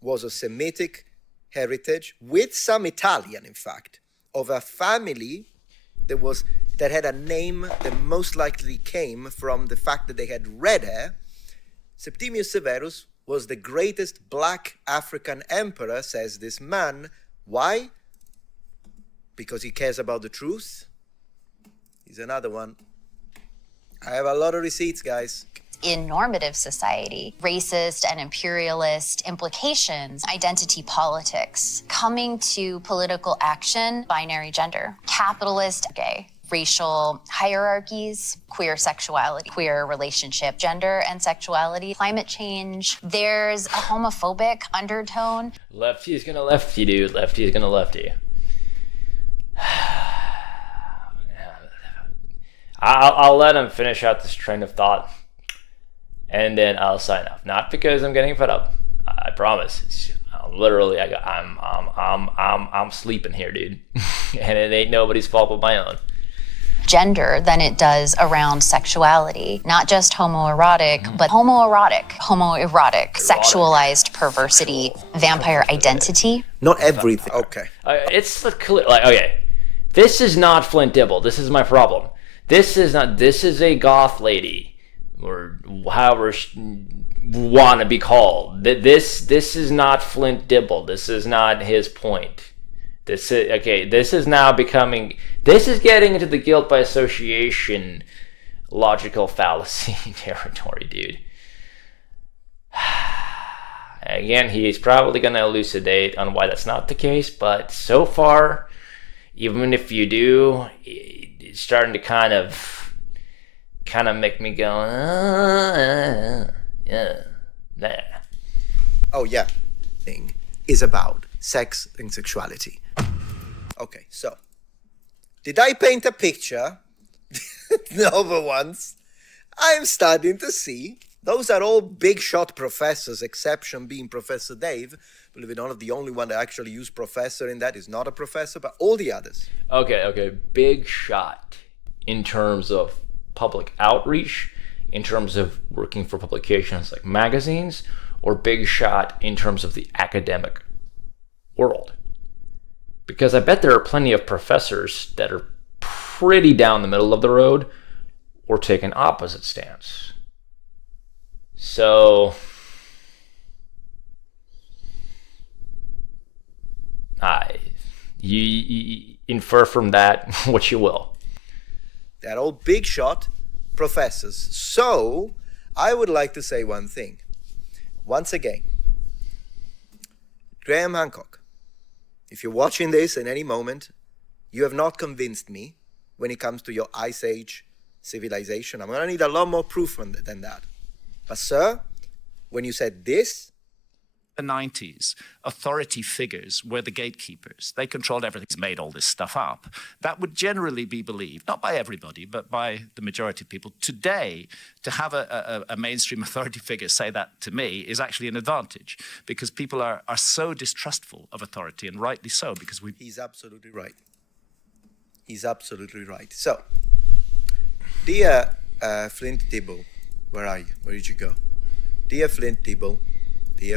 was of Semitic heritage, with some Italian, in fact, of a family that had a name that most likely came from the fact that they had red hair. Septimius Severus was the greatest black African emperor, says this man. Why? Because he cares about the truth. Here's another one. I have a lot of receipts, guys. In normative society, racist and imperialist implications, identity politics, coming to political action, binary gender, capitalist gay, racial hierarchies, queer sexuality, queer relationship, gender and sexuality, climate change. There's a homophobic undertone. Lefty's gonna lefty, dude. Lefty's gonna lefty. I'll let him finish out this train of thought, and then I'll sign off. Not because I'm getting fed up. I promise. I'm sleeping here, dude, and it ain't nobody's fault but my own. Gender than it does around sexuality. Not just homoerotic, but homoerotic, sexualized perversity, vampire identity. Not everything. Okay. It's clear. Like, okay, this is not Flint Dibble. This is my problem. This is a goth lady, or however want to be called. This is not Flint Dibble. This is not his point. This is now becoming... This is getting into the guilt by association logical fallacy territory, dude. Again, he's probably going to elucidate on why that's not the case, but so far, even if you do... It's starting to kind of make me go, yeah. Oh yeah, thing is about sex and sexuality. Okay, so did I paint a picture? No, but once I'm starting to see those are all big shot professors, exception being Professor Dave. Believe it or not, the only one that actually used professor in that is not a professor, but all the others. Okay. Big shot in terms of public outreach, in terms of working for publications like magazines, or big shot in terms of the academic world? Because I bet there are plenty of professors that are pretty down the middle of the road or take an opposite stance. So... You infer from that what you will. They're all big shot professors. So, I would like to say one thing. Once again, Graham Hancock, if you're watching this in any moment, you have not convinced me when it comes to your Ice Age civilization. I'm going to need a lot more proof than that. But sir, when you said this... The 90s, authority figures were the gatekeepers. They controlled everything. Made all this stuff up. That would generally be believed, not by everybody, but by the majority of people. Today, to have a mainstream authority figure say that to me is actually an advantage, because people are so distrustful of authority, and rightly so, because we... He's absolutely right. He's absolutely right. So, dear Flint Dibble, where are you? Where did you go? Dear Flint Dibble, there he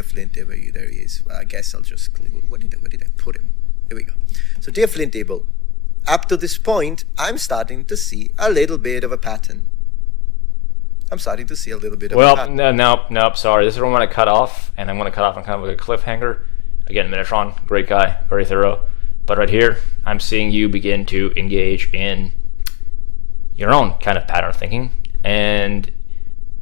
is. Well, I guess I'll just... Where did I put him? Here we go. So, dear Flint Dibble, up to this point, I'm starting to see a little bit of a pattern. A pattern. Well, nope, sorry. This is where I'm going to cut off, and I'm going to cut off on kind of like a cliffhanger. Again, Metatron, great guy, very thorough. But right here, I'm seeing you begin to engage in your own kind of pattern of thinking, and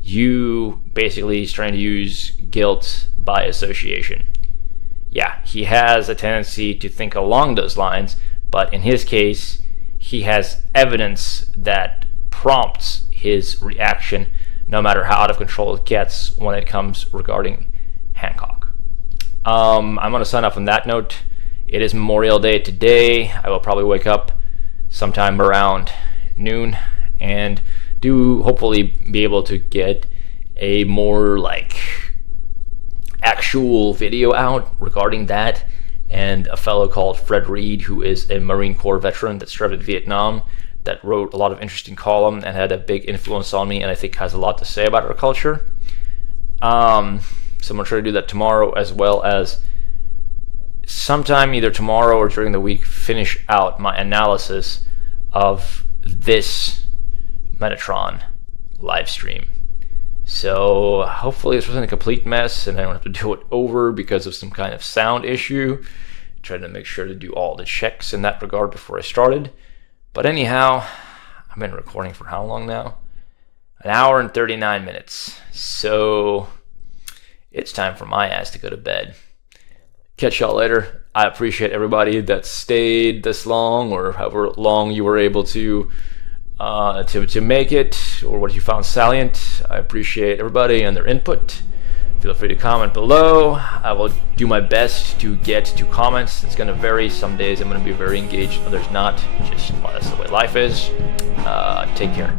you basically trying to use guilt by association. Yeah, he has a tendency to think along those lines, but in his case, he has evidence that prompts his reaction, no matter how out of control it gets when it comes regarding Hancock. I'm going to sign off on that note. It is Memorial Day today. I will probably wake up sometime around noon and do hopefully be able to get a more like actual video out regarding that, and a fellow called Fred Reed, who is a Marine Corps veteran that served in Vietnam, that wrote a lot of interesting column and had a big influence on me, and I think has a lot to say about our culture. So I'm gonna try to do that tomorrow, as well as sometime either tomorrow or during the week finish out my analysis of this Metatron live stream. So hopefully this wasn't a complete mess and I don't have to do it over because of some kind of sound issue. Trying to make sure to do all the checks in that regard before I started. But anyhow, I've been recording for how long now? An hour and 39 minutes. So it's time for my ass to go to bed. Catch y'all later. I appreciate everybody that stayed this long, or however long you were able to make it, or what you found salient. I appreciate everybody and their input. Feel free to comment below. I will do my best to get to comments. It's going to vary. Some days I'm going to be very engaged, others not. Just, well, that's the way life is. Take care.